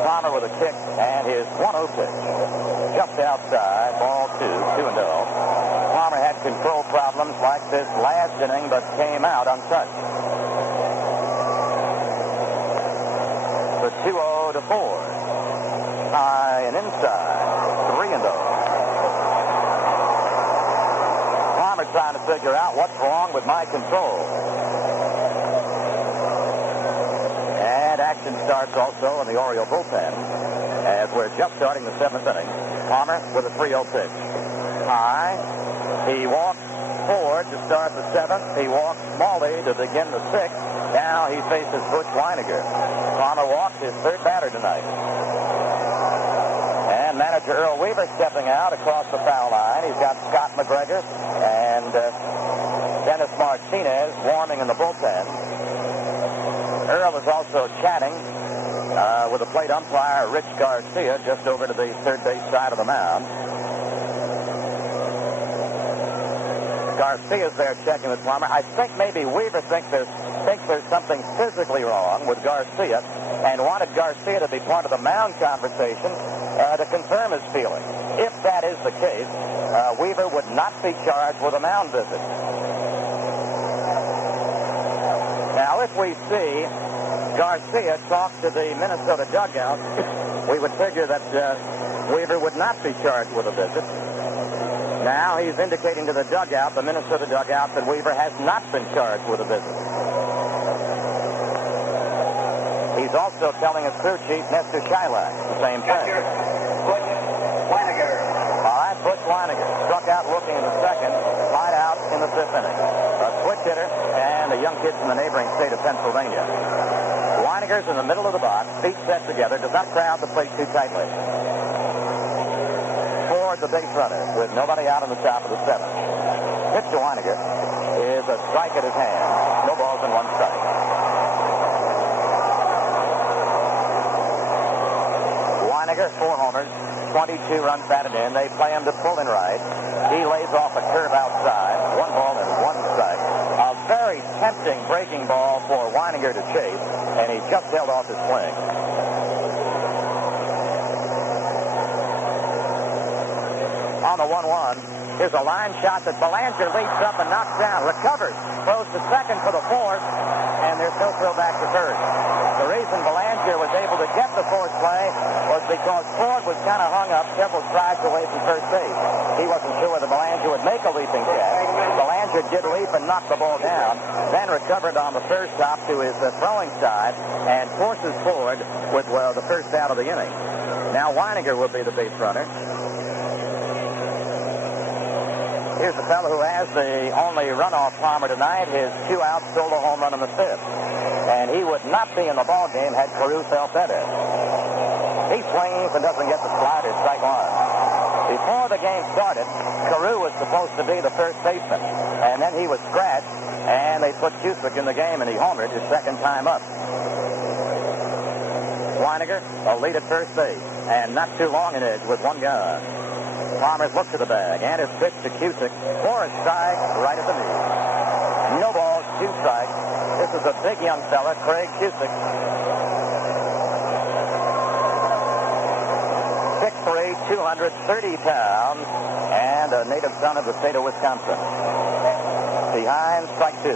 Palmer with a kick and his 1-0 pitch. Just outside, ball 2, 2-0. Palmer had control problems like this last inning, but came out untouched. The 2-0 to Ford. High and inside, 3-0. Palmer trying to figure out what's wrong with my control. And action starts also in the Oriole bullpen as we're just starting the 7th inning. Palmer with a 3-0 pitch. High. He walks Ford to start the 7th. He walks Smalley to begin the 6th. Now he faces Butch Wynegar. Palmer walks his 3rd batter tonight. And manager Earl Weaver stepping out across the foul line. He's got Scott McGregor and Dennis Martinez warming in the bullpen. Earl is also chatting with the plate umpire, Rich Garcia, just over to the third base side of the mound. Garcia's there checking with Palmer. I think maybe Weaver thinks there's something physically wrong with Garcia and wanted Garcia to be part of the mound conversation to confirm his feelings. If that is the case, Weaver would not be charged with a mound visit. Now, if we see Garcia talk to the Minnesota dugout, we would figure that Weaver would not be charged with a visit. Now he's indicating to the dugout, the Minnesota dugout, that Weaver has not been charged with a visit. He's also telling his crew chief, Nestor Shylock, the same thing. Butch Wynegar. All right, Butch Wynegar struck out looking in the 2nd, flied out in the 5th inning. A switch hitter and a young kid from the neighboring state of Pennsylvania. Wynegar's in the middle of the box, feet set together, does not crowd the plate too tightly. Ford, the base runner, with nobody out on the top of the seventh. Pitch to Wynegar is a strike at his hand. No balls and one strike. Wynegar, 4 homers, 22 runs batted in. They play him to pull in right. He lays off a curve outside. 1 ball and 1 strike. A very tempting breaking ball for Wynegar to chase, and he just held off his swing. On the 1-1, here's a line shot that Belanger leaps up and knocks down. Recovers, throws to second for the fourth, and there's no throw back to third. The reason Belanger was able to get the fourth play was because Ford was kind of hung up several strides away from first base. He wasn't sure whether Belanger would make a leaping catch. Belanger did leap and knock the ball down, then recovered on the first hop to his throwing side and forces Ford with the first out of the inning. Now Wynegar will be the base runner. Here's the fellow who has the only runoff Palmer tonight. His 2 outs stole a home run in the 5th. And he would not be in the ball game had Carew felt better. He swings and doesn't get the slider, strike 1. Before the game started, Carew was supposed to be the first baseman. And then he was scratched, and they put Kusick in the game, and he homered his second time up. Wynegar, a lead at first base, and not too long an edge with 1 gun. Palmer's looked to the bag, and his pitch to Kusick for a strike right at the knee. No balls, 2 strikes. This is a big young fella, Craig Kusick. 6'3", 230 pounds, and a native son of the state of Wisconsin. Behind, strike 2.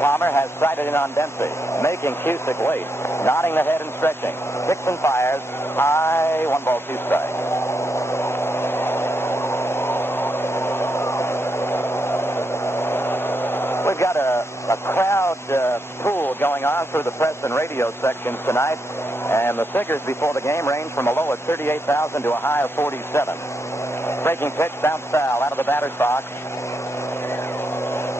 Palmer has sighted in on Dempsey, making Kusick wait, nodding the head and stretching. Dixon fires, high, 1 ball, 2 strikes. We've got a crowd pool going on through the press and radio sections tonight, and the figures before the game range from a low of 38,000 to a high of 47. Breaking pitch, bounced foul out of the batter's box.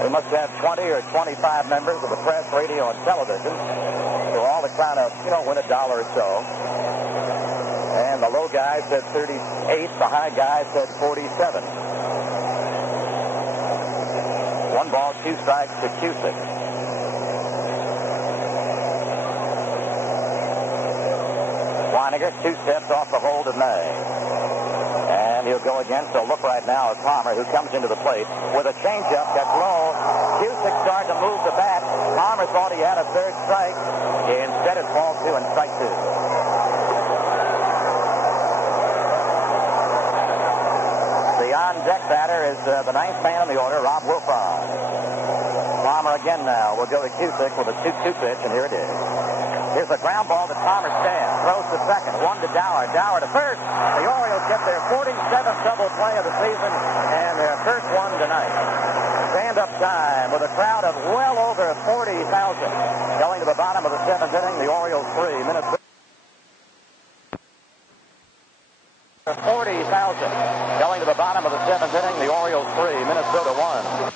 We must have 20 or 25 members of the press, radio, and television who are all to kind of, win $1 or so. And the low guy said 38, the high guy said 47. 1 ball, 2 strikes to Kusick. Wynegar, 2 steps off the hold of May. And he'll go again, so look right now at Palmer, who comes into the plate with a changeup that's low. Kusick started to move the bat. Palmer thought he had a third strike. Instead, it's ball 2 and strike 2. The on-deck batter is the 9th man in the order, Rob Wilfong. Palmer again now will go to Kusick with a 2-2 pitch, and here it is. Here's a ground ball that Palmer stands. Throws to second. 1 to Dauer. Dauer to first. The Orioles get their 47th double play of the season and their first one tonight. Stand-up time with a crowd of well over 40,000. Going to the bottom of the 7th inning, the Orioles 3, Minnesota 40,000. Going to the bottom of the 7th inning, the Orioles 3, Minnesota 1.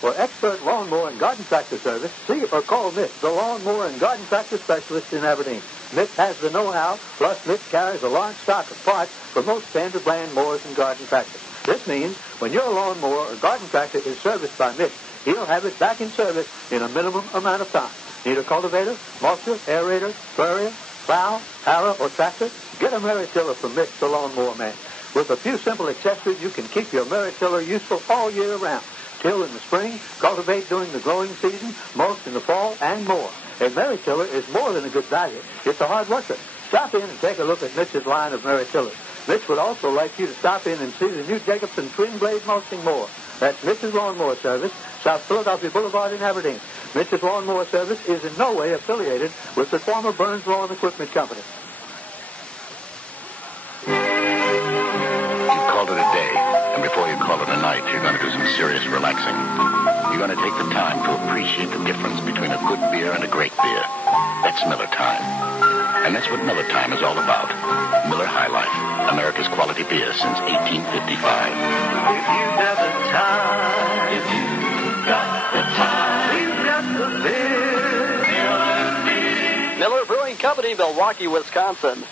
For expert lawnmower and garden tractor service, see or call Mitch, the lawnmower and garden tractor specialist in Aberdeen. Mitch has the know-how, plus Mitch carries a large stock of parts for most standard brand mowers and garden tractors. This means when your lawnmower or garden tractor is serviced by Mitch, he'll have it back in service in a minimum amount of time. Need a cultivator, mulcher, aerator, sprayer, plow, harrow, or tractor? Get a Merry Tiller from Mitch, the lawnmower man. With a few simple accessories, you can keep your Merry Tiller useful all year round. Till in the spring, cultivate during the growing season, mulch in the fall, and more. A Merry Tiller is more than a good value. It's a hard worker. Stop in and take a look at Mitch's line of Merry Tillers. Mitch would also like you to stop in and see the new Jacobson Twin Blade Mulching Mower. That's Mitch's Lawnmower Service, South Philadelphia Boulevard in Aberdeen. Mitch's Lawnmower Service is in no way affiliated with the former Burns Lawn Equipment Company. You called it a day, and before you call it a night, you're going to do some serious relaxing. You're going to take the time to appreciate the difference between a good beer and a great beer. That's Miller Time. And that's what Miller Time is all about. Miller High Life, America's quality beer since 1855. If you've got the time, if you've got the time, you've got the beer. Miller beer. Albany, Milwaukee, Wisconsin.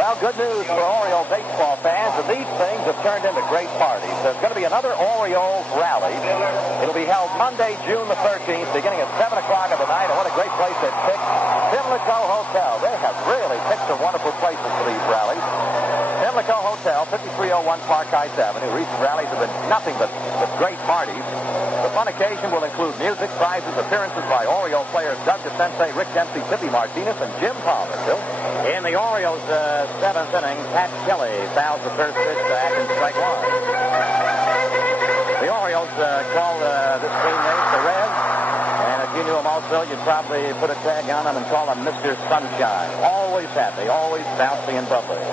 Well, good news for Oriole baseball fans, and these things have turned into great parties. There's going to be another Orioles rally. It'll be held Monday, June the 13th, beginning at 7 o'clock of the night. And what a great place they've picked. Pimlico Hotel. They have really picked some wonderful places for these rallies. Pimlico Hotel, 5301 Clark Heights Avenue. Recent rallies have been nothing but great parties. The fun occasion will include music, prizes, appearances by Oriole players Doug DeCinces, Rick Dempsey, Tippy Martinez, and Jim Palmer. In the Orioles' seventh inning, Pat Kelly fouls the first pitch to action strike one. The Orioles call this teammate the Reds, and if you knew him also, you'd probably put a tag on him and call him Mr. Sunshine. Always happy, always bouncy and bubbly.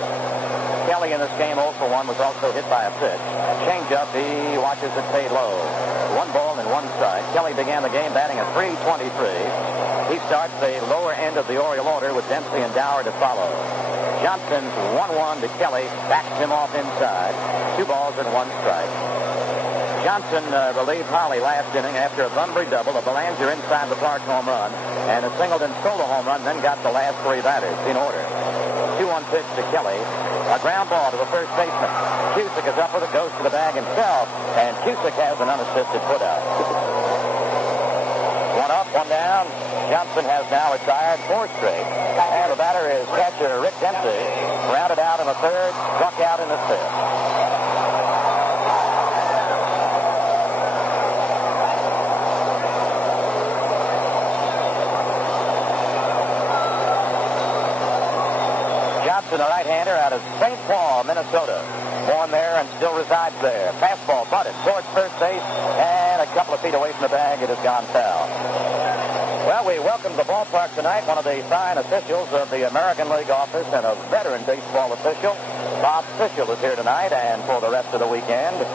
Kelly in this game 0 for 1 was also hit by a pitch. Change-up, he watches it fade low. 1 ball and 1 strike. Kelly began the game batting at .323. He starts the lower end of the Oriole order with Dempsey and Dauer to follow. Johnson's 1-1 to Kelly, backs him off inside. 2 balls and 1 strike. Johnson relieved Holly last inning after a Bumbry double, a Belanger inside the park home run, and a Singleton solo home run, then got the last 3 batters in order. 2-1 pitch to Kelly. A ground ball to the first baseman. Kusick is up with it, goes to the bag himself, and Kusick has an unassisted putout. 1 up, 1 down. Johnson has now retired 4 straight. And the batter is catcher Rick Dempsey. Rounded out in the 3rd, struck out in the 5th. Johnson, a right-hander out of St. Paul, Minnesota. Born there and still resides there. Fastball butted towards first base, and a couple of feet away from the bag, it has gone foul. Well, we welcome to the ballpark tonight one of the fine officials of the American League office and a veteran baseball official. Bob Fischel is here tonight and for the rest of the weekend.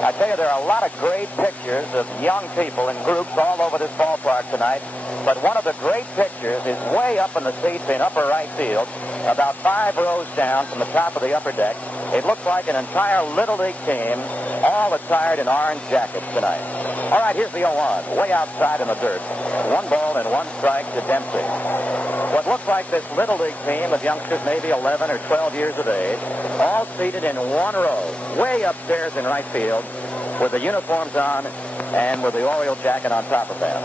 I tell you, there are a lot of great pictures of young people in groups all over this ballpark tonight. But one of the great pictures is way up in the seats in upper right field, about 5 rows down from the top of the upper deck. It looks like an entire Little League team, all attired in orange jackets tonight. All right, here's the 0-1, way outside in the dirt. 1 ball and 1 strike to Dempsey. What looks like this Little League team of youngsters, maybe 11 or 12 years of age, all seated in 1 row, way upstairs in right field, with the uniforms on and with the Oriole jacket on top of them.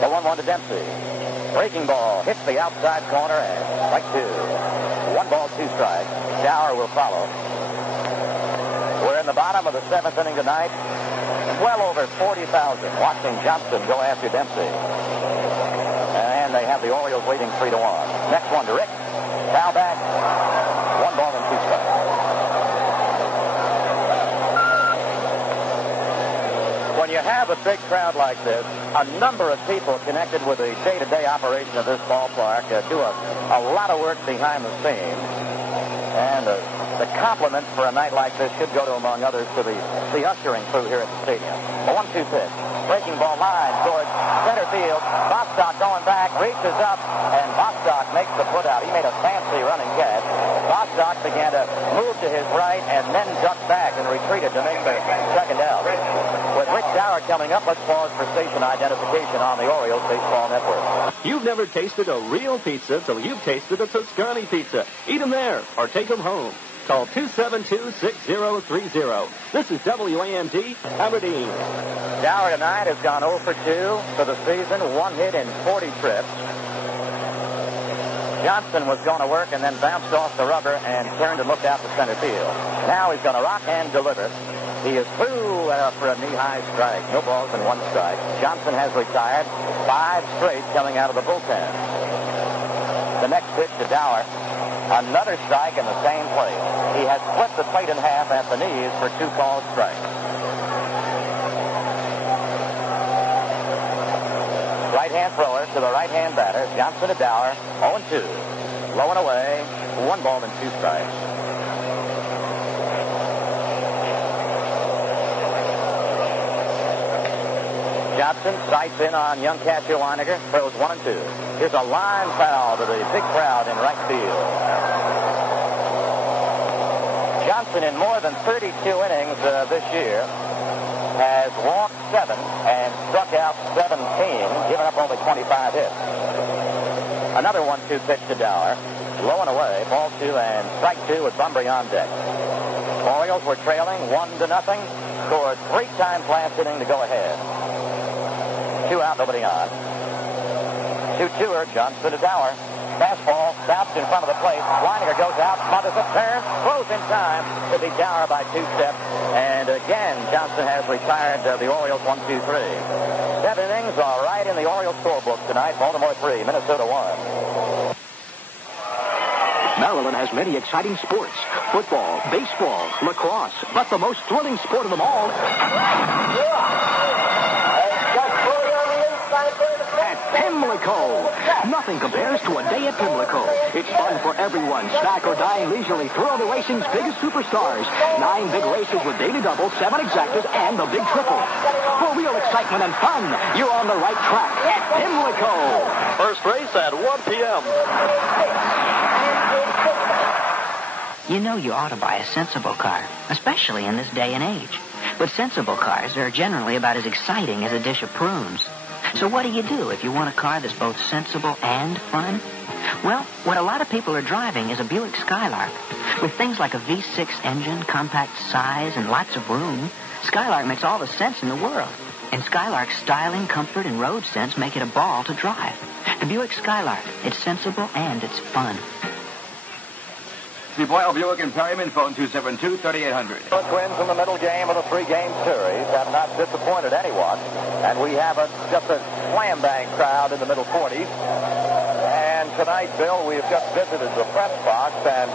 The 1-1 to Dempsey. Breaking ball hits the outside corner and strike 2. 1 ball, 2 strikes. Dauer will follow. We're in the bottom of the 7th inning tonight. Well over 40,000 watching Johnson go after Dempsey. And they have the Orioles leading 3-1. Next one to Rick. Foul back. 1 ball and 2 strikes. When you have a big crowd like this, a number of people connected with the day-to-day operation of this ballpark do a lot of work behind the scenes. And the compliments for a night like this should go to, among others, to the ushering crew here at the stadium. A 1-2 pitch. Breaking ball line towards center field. Bostock going back, reaches up, and Bostock makes the putout. He made a fancy running catch. Bostock began to move to his right and then ducked back and retreated to make the second out. With Rich Dauer coming up, let's pause for station identification on the Orioles Baseball Network. You've never tasted a real pizza till you've tasted a Tuscany pizza. Eat them there or take them home. Call 272-6030. This is WAMD Aberdeen. Dauer tonight has gone 0 for 2 for the season, 1 hit in 40 trips. Johnson was going to work and then bounced off the rubber and turned and looked out to center field. Now he's going to rock and deliver. He is through for a knee-high strike. No balls and 1 strike. Johnson has retired. 5 straight coming out of the bullpen. The next pitch to Dauer. Another strike in the same place. He has split the plate in half at the knees for 2 called strikes. Right-hand thrower to the right-hand batter. Johnson to Dauer. 0-2. Low and away. 1 ball and 2 strikes. Johnson sights in on young catcher Wynegar. Throws 1-2. Here's a line foul to the big crowd in right field. Johnson in more than 32 innings this year has walked 7 and struck out 17, giving up only 25 hits. Another 1-2 pitch to Dauer. Low and away, ball 2 and strike 2 with Bumbry on deck. Orioles were trailing 1-0. Scored 3 times last inning to go ahead. 2 out, nobody on. 2-2er, Johnson to Dauer. Fastball bounced in front of the plate. Wynegar goes out, smothers it, turns, throws in time to beat Dauer by 2 steps. And again, Johnson has retired the Orioles 1-2-3. 7 innings are right in the Orioles scorebook tonight. Baltimore 3, Minnesota 1. Maryland has many exciting sports. Football, baseball, lacrosse, but the most thrilling sport of them all at Pimlico. Nothing compares to a day at Pimlico. It's fun for everyone. Snack or dine leisurely. Thrill the racing's biggest superstars. 9 big races with daily doubles, 7 exactas, and the big triple. For real excitement and fun, you're on the right track at Pimlico. First race at 1 p.m. You know you ought to buy a sensible car, especially in this day and age. But sensible cars are generally about as exciting as a dish of prunes. So what do you do if you want a car that's both sensible and fun? Well, what a lot of people are driving is a Buick Skylark. With things like a V6 engine, compact size, and lots of room, Skylark makes all the sense in the world. And Skylark's styling, comfort, and road sense make it a ball to drive. The Buick Skylark. It's sensible and it's fun. The Boyle Buick in Perryman, phone 272-3800. The Twins in the middle game of the 3-game series have not disappointed anyone. And we have just a slam-bang crowd in the middle 40s. And tonight, Bill, we have just visited the press box and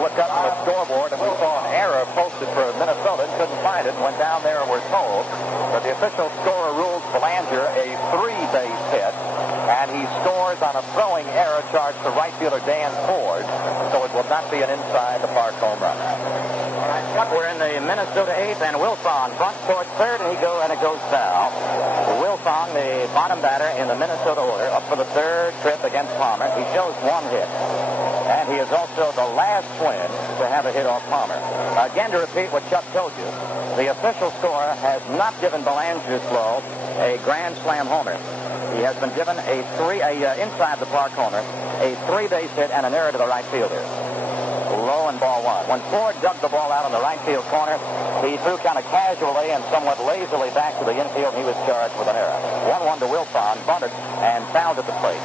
looked up on the scoreboard and we saw an error posted for Minnesota and couldn't find it and went down there and were told that the official scorer rules Belanger a 3-base hit. And he scores on a throwing error charge to right fielder Dan Ford, so it will not be an inside-the-park home run. We're in the Minnesota 8th, and Wilfong front towards third, and it goes foul. Wilfong, the bottom batter in the Minnesota order, up for the third trip against Palmer. He shows 1 hit, and he is also the last Twin to have a hit off Palmer. Again, to repeat what Chuck told you, the official scorer has not given Belanger's blow a grand slam homer. He has been given a inside-the-park homer, a 3-base hit, and an error to the right fielder. Low and ball 1. When Ford dug the ball out on the right field corner, he threw kind of casually and somewhat lazily back to the infield, and he was charged with an error. 1-1 to Wilfong, bunted, and fouled at the plate.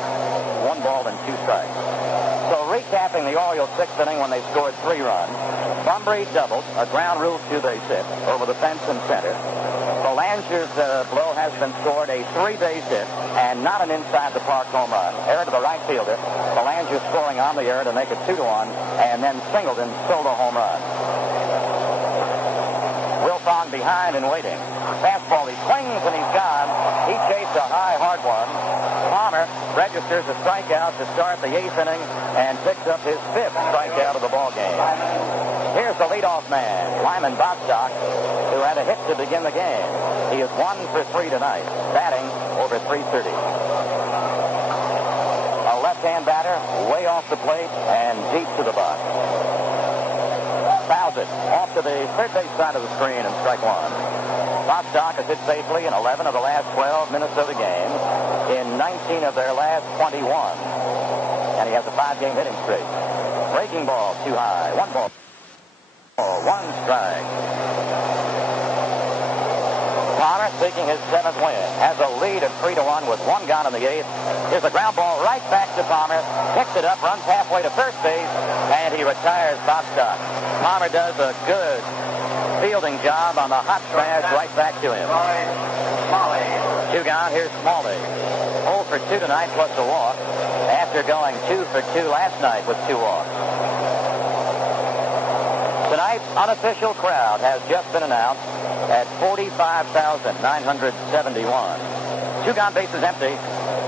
1 ball and 2 strikes. So recapping the Orioles' 6th inning when they scored 3 runs, Bumbry doubled, a ground rule 2-base hit over the fence in center. Belanger's blow has been scored, a 3-base hit, and not an inside-the-park home run. Error to the right fielder. Belanger scoring on the error to make it 2-1, and then Singleton solo home run. Wilfong behind and waiting. Fastball, he swings and he's gone. He chased a high, hard one. Palmer registers a strikeout to start the 8th inning and picks up his 5th strikeout of the ball game. Here's the leadoff man, Lyman Bostock, who had a hit to begin the game. He is 1 for 3 tonight, batting over .330. A left-hand batter, way off the plate and deep to the box. Fouls it off to the third base side of the screen and strike 1. Bostock has hit safely in 11 of the last 12 Minnesota games, in 19 of their last 21. And he has a 5-game hitting streak. Breaking ball too high. 1 ball. 1 strike. Palmer seeking his 7th win. Has a lead of 3-1 with 1 gone in the 8th. Here's a ground ball right back to Palmer. Picks it up, runs halfway to first base, and he retires Bostock. Palmer does a good fielding job on the hot smash right back to him. 2 gone. Here's Smalley. 0 for 2 tonight plus a walk after going 2 for 2 last night with 2 walks. Tonight's unofficial crowd has just been announced at 45,971. 2 gone, bases empty.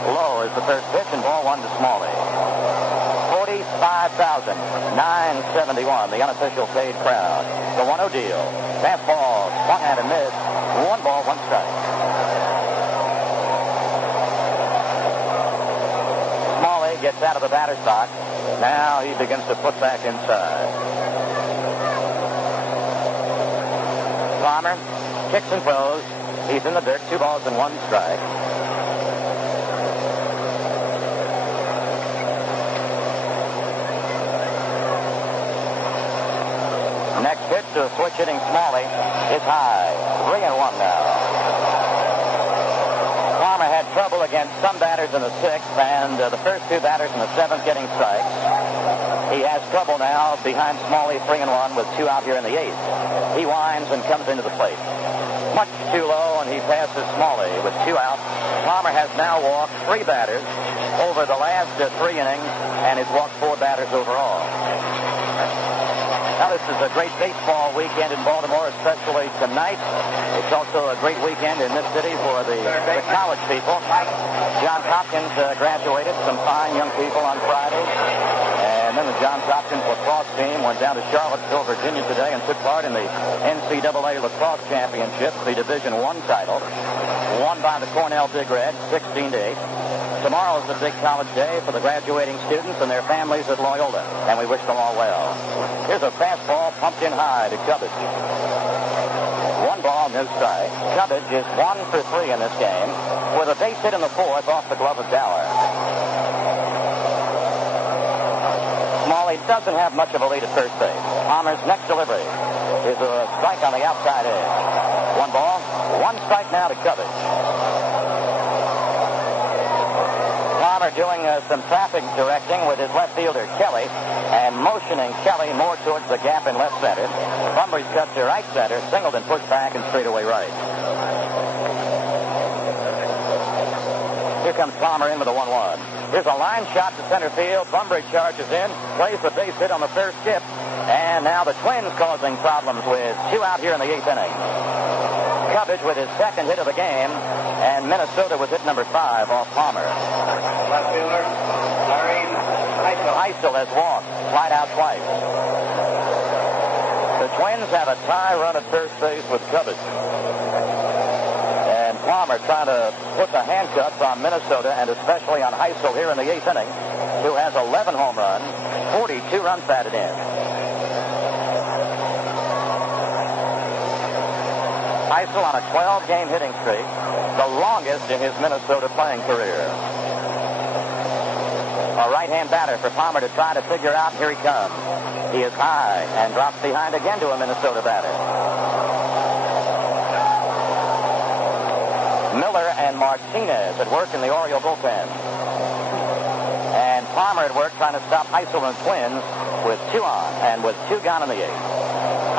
Low is the first pitch, and ball 1 to Smalley. 45,971, the unofficial paid crowd. The 1-0 deal. Fastball, swung at and missed. 1 ball, 1 strike. Smalley gets out of the batter's box. Now he begins to put back inside. Palmer kicks and throws. He's in the dirt. 2 balls and 1 strike. Next pitch to a switch hitting Smalley is high. 3-1 now. Palmer had trouble against some batters in the 6th and the first 2 batters in the 7th getting strikes. He has trouble now behind Smalley 3-1 with 2 out here in the 8th. He winds and comes into the plate. Much too low, and he passes Smalley with 2 outs. Palmer has now walked 3 batters over the last 3 innings and has walked 4 batters overall. Now, this is a great baseball weekend in Baltimore, especially tonight. It's also a great weekend in this city for the college people. Johns Hopkins graduated some fine young people on Friday. And then the Johns Hopkins lacrosse team went down to Charlottesville, Virginia today and took part in the NCAA Lacrosse Championship, the Division I title, won by the Cornell Big Red, 16-8. Tomorrow is the big college day for the graduating students and their families at Loyola, and we wish them all well. Here's a fastball pumped in high to Cubbage. 1 ball, no strike. Cubbage is 1 for 3 in this game with a base hit in the 4th off the glove of Dauer. Smalley doesn't have much of a lead at first base. Palmer's next delivery is a strike on the outside edge. 1 ball, 1 strike now to Cubbage. Palmer doing some traffic directing with his left fielder, Kelly, and motioning Kelly more towards the gap in left center. Bumbry's cut to right center. Singleton pushed back and straightaway right. Here comes Palmer in with a 1-1. Here's a line shot to center field. Bumbry charges in, plays the base hit on the first skip, and now the Twins causing problems with 2 out here in the 8th inning. Cubbage with his 2nd hit of the game, and Minnesota was hit number 5 off Palmer. Left fielder, Larry Hisle has walked, flied out twice. The Twins have a tie run at first base with Cubbage. And Palmer trying to put the handcuffs on Minnesota and especially on Hisle here in the 8th inning, who has 11 home runs, 42 runs batted in. Hisle on a 12-game hitting streak, the longest in his Minnesota playing career. A right-hand batter for Palmer to try to figure out. Here he comes. He is high and drops behind again to a Minnesota batter. Miller and Martinez at work in the Oriole bullpen. And Palmer at work trying to stop Hisle and Twins with 2 on and with 2 gone in the 8th.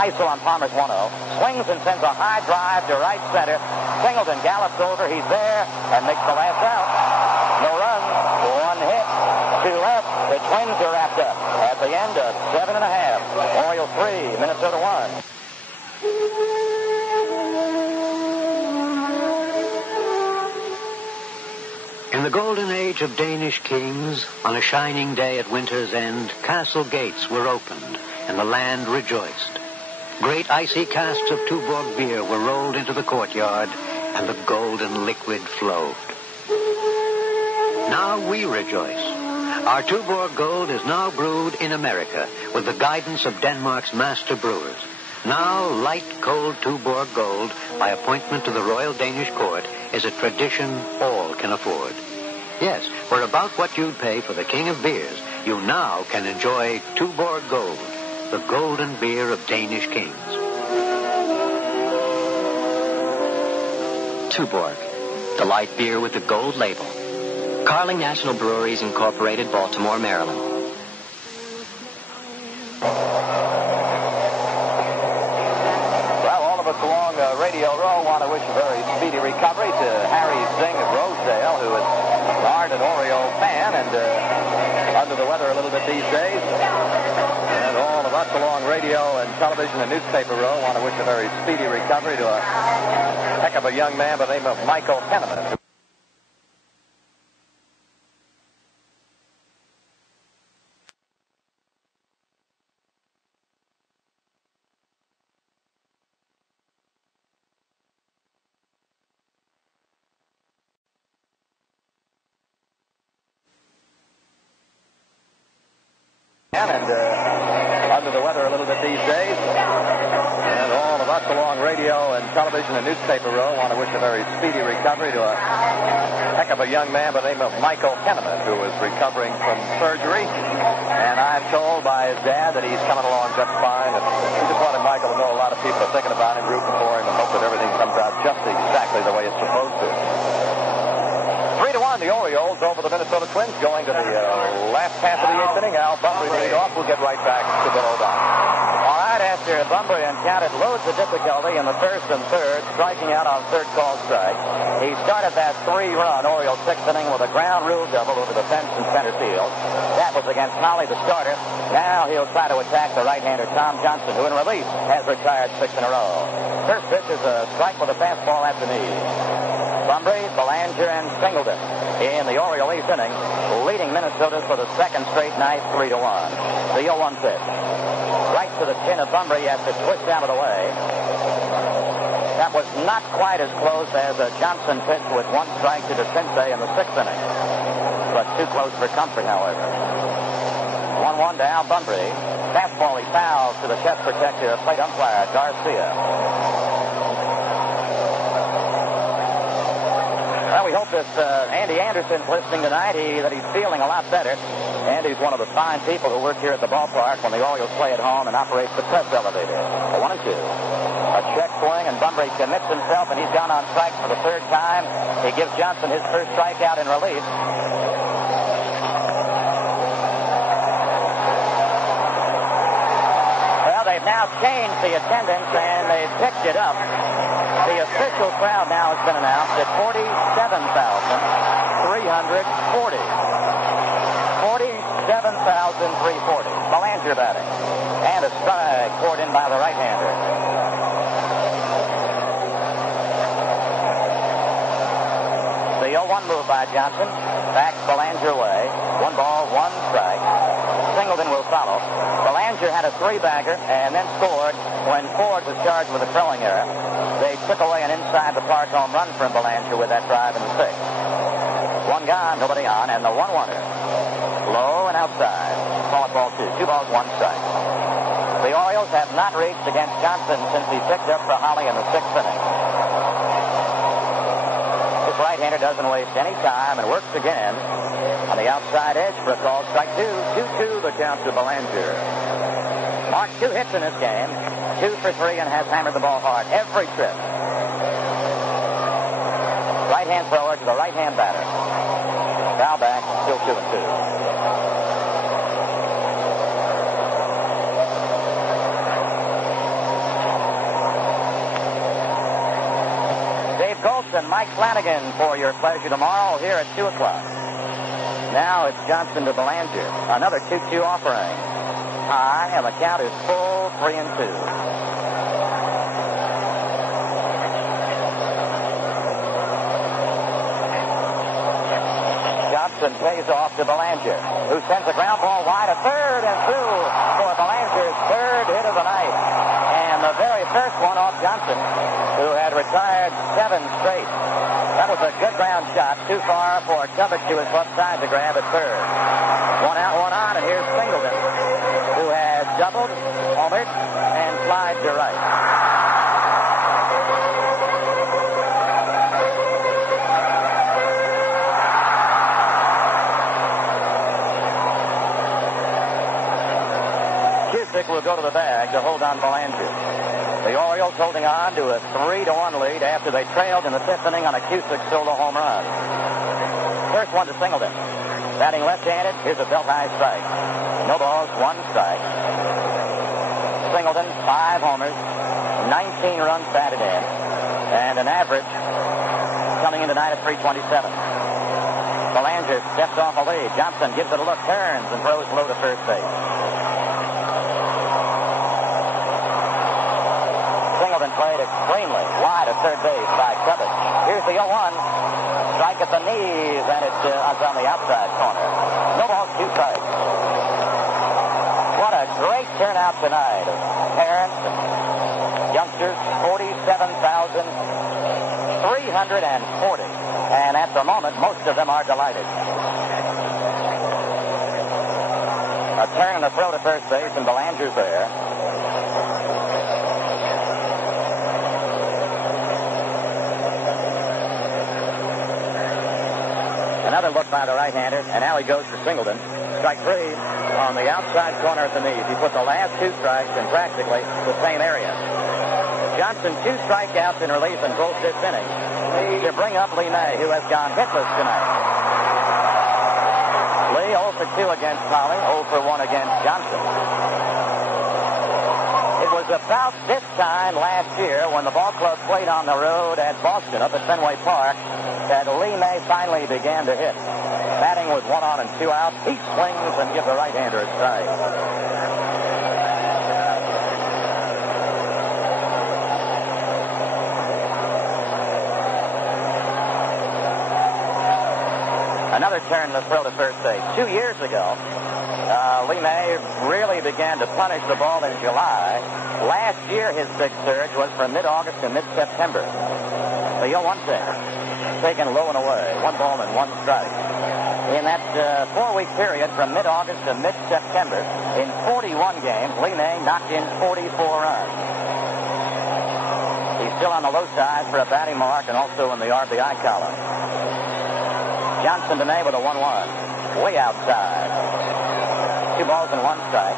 Hisle on Palmer's 1-0. Swings and sends a high drive to right center. Singleton gallops over. He's there and makes the last out. No runs. 1 hit. 2 left. The Twins are wrapped up at the end of 7 1/2. Orioles 3, Minnesota 1. In the golden age of Danish kings, on a shining day at winter's end, castle gates were opened and the land rejoiced. Great icy casks of Tuborg beer were rolled into the courtyard and the golden liquid flowed. Now we rejoice. Our Tuborg Gold is now brewed in America with the guidance of Denmark's master brewers. Now, light, cold Tuborg Gold, by appointment to the Royal Danish Court, is a tradition all can afford. Yes, for about what you'd pay for the king of beers, you now can enjoy Tuborg Gold, the golden beer of Danish kings. Tuborg, the light beer with the gold label. Carling National Breweries Incorporated, Baltimore, Maryland. Well, all of us along Radio Row want to wish a very speedy recovery to Harry Singh of Rosedale, who is an ardent Oriole fan and under the weather a little bit these days. And all of us along radio and television and newspaper row want to wish a very speedy recovery to a heck of a young man by the name of Michael Henneman. And under the weather a little bit these days. And all of us along radio radio and television and newspaper row, want to wish a very speedy recovery to a heck of a young man by the name of Michael Henneman, who is recovering from surgery. And I'm told by his dad that he's coming along just fine. And we just wanted Michael to know a lot of people are thinking about him, rooting for him, and hope that everything comes out just exactly the way it's supposed to. 3-1, the Orioles over the Minnesota Twins, going to the last half of the eighth inning. Al Bumbry lead off. We'll get right back to Bill O'Donnell. All right, after Bumbry encountered loads of difficulty in the first and third, striking out on third call strike, he started that 3-run Orioles sixth inning with a ground rule double over the fence in center field. That was against Molly, the starter. Now he'll try to attack the right-hander Tom Johnson, who in relief has retired 6 in a row. First pitch is a strike with a fastball at the knee. Bumbry, Belanger, and Singleton in the Oriole eighth inning, leading Minnesota for the second straight night, 3-1. The 0-1 pitch. Right to the chin of Bumbry as it twists out of the way. That was not quite as close as a Johnson pitch with one strike to DeCinces in the sixth inning. But too close for comfort, however. 1-1 to Al Bumbry. Fastball he fouls to the chest protector, plate umpire Garcia. Well, we hope that Andy Anderson's listening tonight, that he's feeling a lot better. Andy's one of the fine people who work here at the ballpark when the Orioles play at home and operates the press elevator. 1-2. A check swing, and Bumbry commits himself, and he's gone on strike for the third time. He gives Johnson his first strikeout in relief. Well, they've now changed the attendance, and they've picked it up. The official crowd now has been announced at 47,340. 47,340. Belanger batting. And a strike poured in by the right-hander. The 0-1 move by Johnson. Backs Belanger away. 1 ball, 1 strike. Singleton will follow. Belanger had a 3-bagger and then scored when Ford was charged with a throwing error. They took away an inside-the-park home run from Belanger with that drive in the sixth. 1 gone, nobody on, and the 1-1er. Low and outside. Call it ball 2. 2 balls, 1 strike. The Orioles have not reached against Johnson since he picked up for Holly in the sixth inning. This right-hander doesn't waste any time and works again on the outside edge for a call. Strike 2. 2-2 the count to Belanger. Marked 2 hits in this game. 2 for 3 and has hammered the ball hard every trip. Right-hand thrower to the right-hand batter. Foul back, still 2-2. Dave Goltz and Mike Flanagan for your pleasure tomorrow here at 2 o'clock. Now it's Johnson to Belanger. Another 2-2 offering. High, and the count is full 3-2. Johnson pays off to Belanger, who sends a ground ball wide to third and through for Belanger's third hit of the night. And the very first one off Johnson, who had retired 7 straight. That was a good ground shot, too far for Cubbage to his left side to grab at third. 1 out, 1 on, and here's Singleton, who has doubled, homered, and flied to right. Kusick will go to the bag to hold on Belanger. The Orioles holding on to a 3-1 lead after they trailed in the fifth inning on a Cusick solo home run. First one to Singleton. Batting left-handed, here's a belt-high strike. No balls, 1 strike. Singleton, 5 homers, 19 runs batted in, and an average coming in tonight at 327. Belanger steps off a lead. Johnson gives it a look, turns, and throws low to first base. Singleton played extremely wide at third base by Cubbage. Here's the 0-1. Strike at the knees, and it's on the outside corner. No balls, 2 strikes. What a great turnout tonight of parents and youngsters. 47,340. And at the moment, most of them are delighted. A turn and a throw to first base, and Belanger's there. Another look by the right-hander, and now he goes for Singleton. Strike 3 on the outside corner at the knees. He put the last 2 strikes in practically the same area. Johnson 2 strikeouts in relief in both this inning to bring up Lee May, who has gone hitless tonight. Lee 0 for 2 against Polly, 0 for 1 against Johnson. It was about this time last year when the ball club played on the road at Boston up at Fenway Park that Lee May finally began to hit. Batting with 1 on and 2 out, he swings and gives the right-hander a strike. Another turn to throw to first base. 2 years ago, Lee May really began to punish the ball in July. Last year, his big surge was from mid-August to mid-September. The 0-1 pitch, taken low and away. 1 ball and 1 strike. In that 4-week period from mid-August to mid-September, in 41 games, Lee May knocked in 44 runs. He's still on the low side for a batting mark and also in the RBI column. Johnson to May with a 1-1. Way outside. 2 balls and 1 strike.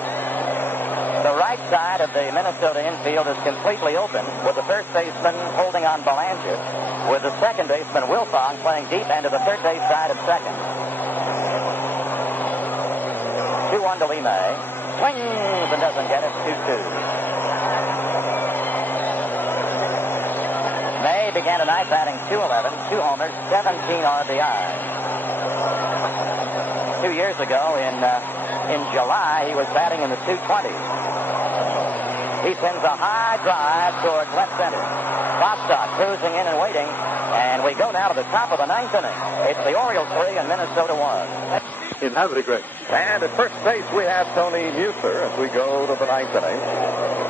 The right side of the Minnesota infield is completely open with the first baseman holding on Belanger, with the second baseman Wilfong playing deep into the third base side of second. 2-1 to Lee May. Swings and doesn't get it. 2-2. May began tonight batting .211, 2 homers, 17 RBIs. 2 years ago, in July, he was batting in the 220s. He sends a high drive towards left center. Bostock cruising in and waiting, and we go now to the top of the 9th inning. It's the Orioles 3 and Minnesota 1. Inhabited great. And at first base, we have Tony Muser as we go to the 9th inning.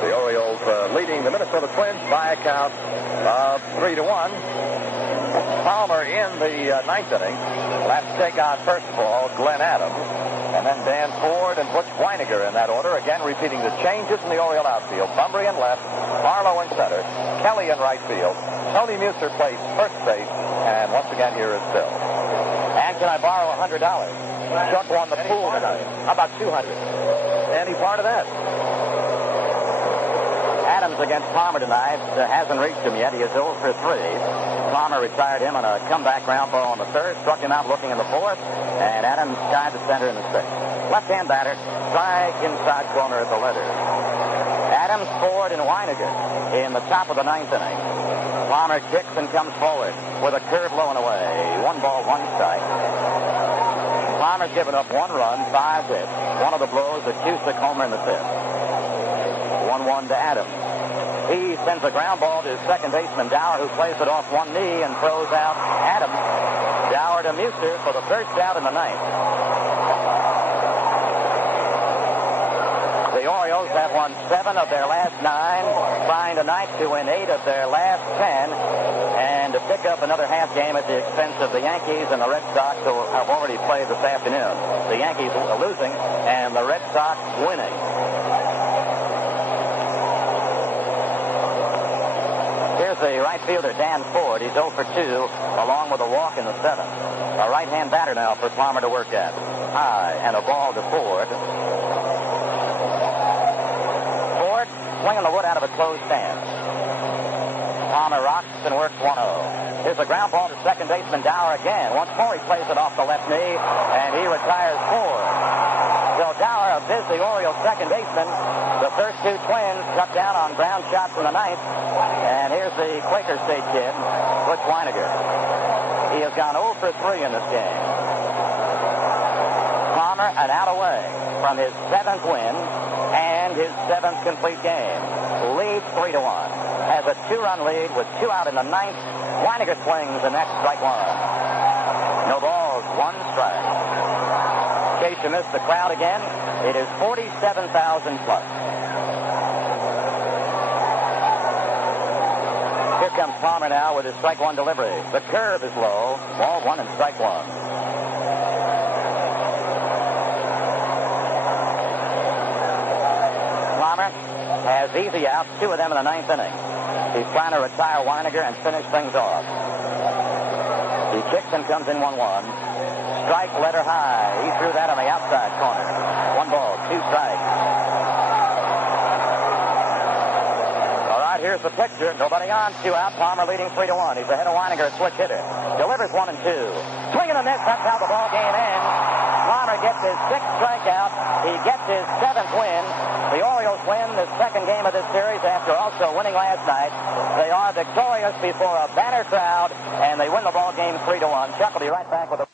The Orioles leading the Minnesota Twins by a count of 3-1. Palmer in the 9th inning. Let's take on, first of all, Glenn Adams. And then Dan Ford and Butch Wynegar in that order. Again, repeating the changes in the Oriole outfield. Bumbry in left, Barlow in center, Kelly in right field. Tony Muser plays first base. And once again, here is Bill. And can I borrow $100? Chuck won the pool tonight. How about 200? Any part of that? Adams against Palmer tonight hasn't reached him yet. He is 0 for 3. Palmer retired him on a comeback ground ball in the 3rd, struck him out looking in the 4th, and Adams skied the center in the 6th. Left-hand batter, strike inside corner at the letters. Adams, Ford, and Wynegar in the top of the 9th inning. Palmer kicks and comes forward with a curve low and away. 1 ball, 1 strike. Palmer's given up 1 run, 5 hits. One of the blows, a Cusick homer in the 5th. 1-1 to Adams. He sends a ground ball to his second baseman, Dauer, who plays it off one knee and throws out Adams. Dauer to Muser for the first out in the 9th. The Orioles have won 7 of their last 9, trying tonight to win 8 of their last 10, and to pick up another half game at the expense of the Yankees and the Red Sox, who have already played this afternoon. The Yankees losing and the Red Sox winning. Here's the right fielder, Dan Ford. He's 0 for 2, along with a walk in the 7th. A right-hand batter now for Palmer to work at. High, and a ball to Ford. Ford swinging the wood out of a closed stand. Palmer rocks and works 1-0. Here's a ground ball to second baseman Dauer again. Once more, he plays it off the left knee, and he retires Ford. So Dauer is the Orioles' second baseman. The first 2 Twins cut down on ground shots in the 9th. And here's the Quaker State kid, Butch Wynegar. He has gone 0 for 3 in this game. Palmer an out away from his 7th win and his 7th complete game. Leads 3-1. Has a 2-run lead with 2 out in the 9th. Wynegar swings the next strike 1. No balls, 1 strike. In case you missed the crowd again, it is 47,000 plus. Here comes Palmer now with his strike 1 delivery. The curve is low. Ball 1 and strike 1. Palmer has easy outs, 2 of them in the 9th inning. He's trying to retire Wynegar and finish things off. He kicks and comes in 1-1. Strike letter high. He threw that on the outside corner. 1 ball, 2 strikes. All right, here's the picture. Nobody on, 2 out. Palmer leading 3-1. He's ahead of Wynegar, switch hitter. Delivers 1 and 2. Swinging and a miss. That's how the ball game ends. Palmer gets his 6th strikeout. He gets his 7th win. The Orioles win the 2nd game of this series after also winning last night. They are victorious before a banner crowd, and they win the ball game 3-1. Chuck will be right back with a...